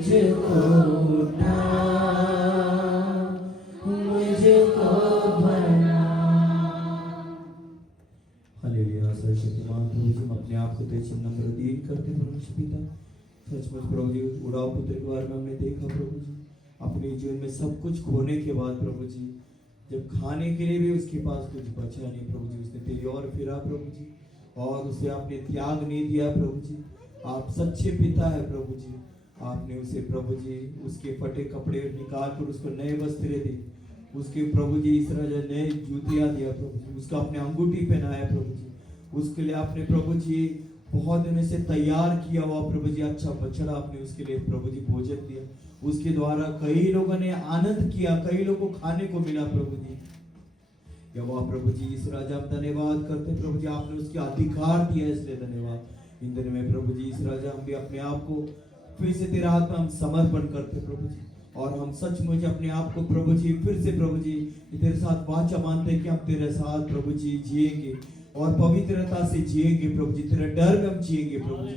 मुझको उठा, मुझको बना। हालेलुया। सर्वशक्तिमान प्रभु जी, हम अपने आप को तेरे चरण नम्र दीन करते परमेश्वर पिता। सचमुच प्रभु जी, उड़ाव पुत्र के बारे में हमने देखा प्रभु जी, अपने जीवन में सब कुछ खोने के बाद प्रभु जी, जब खाने के लिए भी उसके पास कुछ बचा नहीं प्रभु जी, उसने तेरी ओर फिरा प्रभु जी, और उसे आपने त्याग नहीं दिया प्रभु जी। आप सच्चे पिता है प्रभु जी। आपने उसे प्रभु जी उसके फटे कपड़े निकाल कर उसको नए वस्त्र दी, उसके प्रभु जी इस राजा नए जूतियां दिया प्रभु जी, उसका अपने अंगूठी पहनाया प्रभु जी, उसके लिए आपने प्रभु जी बहुत दिनों से तैयार किया हुआ प्रभु जी अच्छा बछड़ा आपने उसके लिए प्रभु जी भोजन दिया, उसके द्वारा कई लोगों ने आनंद किया, कई लोगों को खाने को मिला प्रभु जी। यहोवा प्रभु जी, इस राजा हम धन्यवाद करते प्रभु जी, आपने उसके अधिकार दिया इसलिए धन्यवाद। इन दिन में प्रभु जी इस राजा हम भी अपने आप को फिर से तेरे हाथ में हम समर्पण करते प्रभु जी, और हम सचमुच अपने आप को प्रभु जी फिर से प्रभु जी तेरे साथ वाचा मानते हैं कि हम तेरे साथ प्रभु जी जिएंगे और पवित्रता से जिएंगे प्रभु जी, तेरे डर में हम जिएंगे प्रभु जी।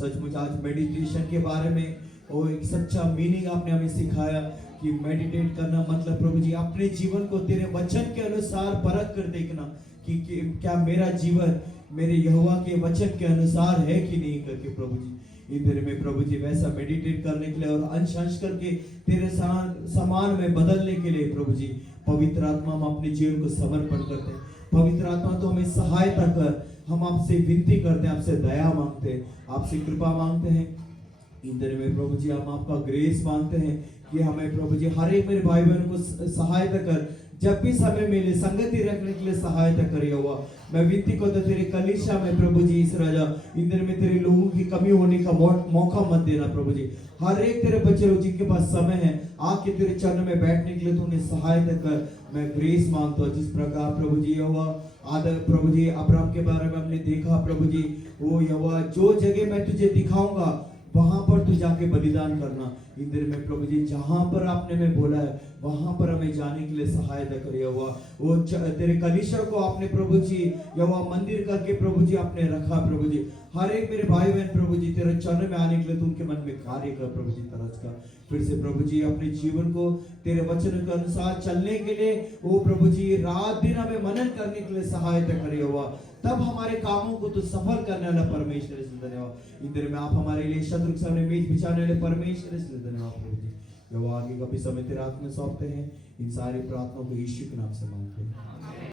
सचमुच आज मेडिटेशन के बारे में वो एक सच्चा मीनिंग आपने हमें सिखाया कि मेडिटेट करना मतलब प्रभु जी अपने जीवन को तेरे वचन के अनुसार परख कर देखना कि क्या मेरा जीवन मेरे यहोवा के वचन के अनुसार है कि नहीं करके प्रभु जी। इन दिन में प्रभु जी वैसा मेडिटेट करने के लिए और अंश अंश करके तेरे समान में बदलने के लिए प्रभु जी पवित्र आत्मा हम अपने जीवन को समर्पण करते हैं। पवित्र आत्मा तो हमें सहायता कर, हम आपसे विनती करते हैं, आपसे दया मांगते हैं, आपसे कृपा मांगते हैं। इन दिन में प्रभु जी हम आपका ग्रेस मांगते हैं कि हमें प्रभु जी हर एक मेरे भाई बहन को सहायता कर, जब भी समय मिले संगति रखने के लिए सहायता करे हुआ। मैं विनती करता तेरे कलीसिया में प्रभु जी इस राजा इन दिन में तेरे लोगों की कमी होने का मौका मत देना प्रभु जी। हर एक तेरे बच्चे लोग जिनके पास समय है आके तेरे चरण में बैठने के लिए तू उन्हें सहायता कर। मैं ग्रेस मांगता हूँ जिस प्रकार प्रभु जी यहोवा आदर प्रभु जी अब्राहम के बारे में हमने देखा प्रभु जी, वो यहोवा जो जगह मैं तुझे दिखाऊंगा वहां पर तू जाके बलिदान करना। इन दिन में प्रभु जी जहां पर आपने में बोला है वहां पर हमें जाने के लिए सहायता करे हुआ। वो तेरे कलीसिया को आपने प्रभु जी यहोवा मंदिर करके प्रभु जी आपने रखा प्रभु जी। हर एक मेरे भाई बहन प्रभु जी तेरे चरण में आने के लिए तुम के मन में कार्य कर प्रभु जी तरस का। फिर से प्रभु जी अपने जीवन को तेरे वचन के अनुसार चलने के लिए वो प्रभु जी रात दिन हमें मनन करने के लिए सहायता करे हुआ, तब हमारे कामों को तो सफल करने वाला परमेश्वर इसलिए धन्यवाद। इन दिन में आप हमारे लिए शत्रु के सामने मेज बिछाने वाले परमेश्वर इसलिए धन्यवाद प्रभु जी। जो आगे का भी समय तेरे हाथ में सौंपते हैं, इन सारी प्रार्थनाओं को यीशु के नाम से मांगते हैं।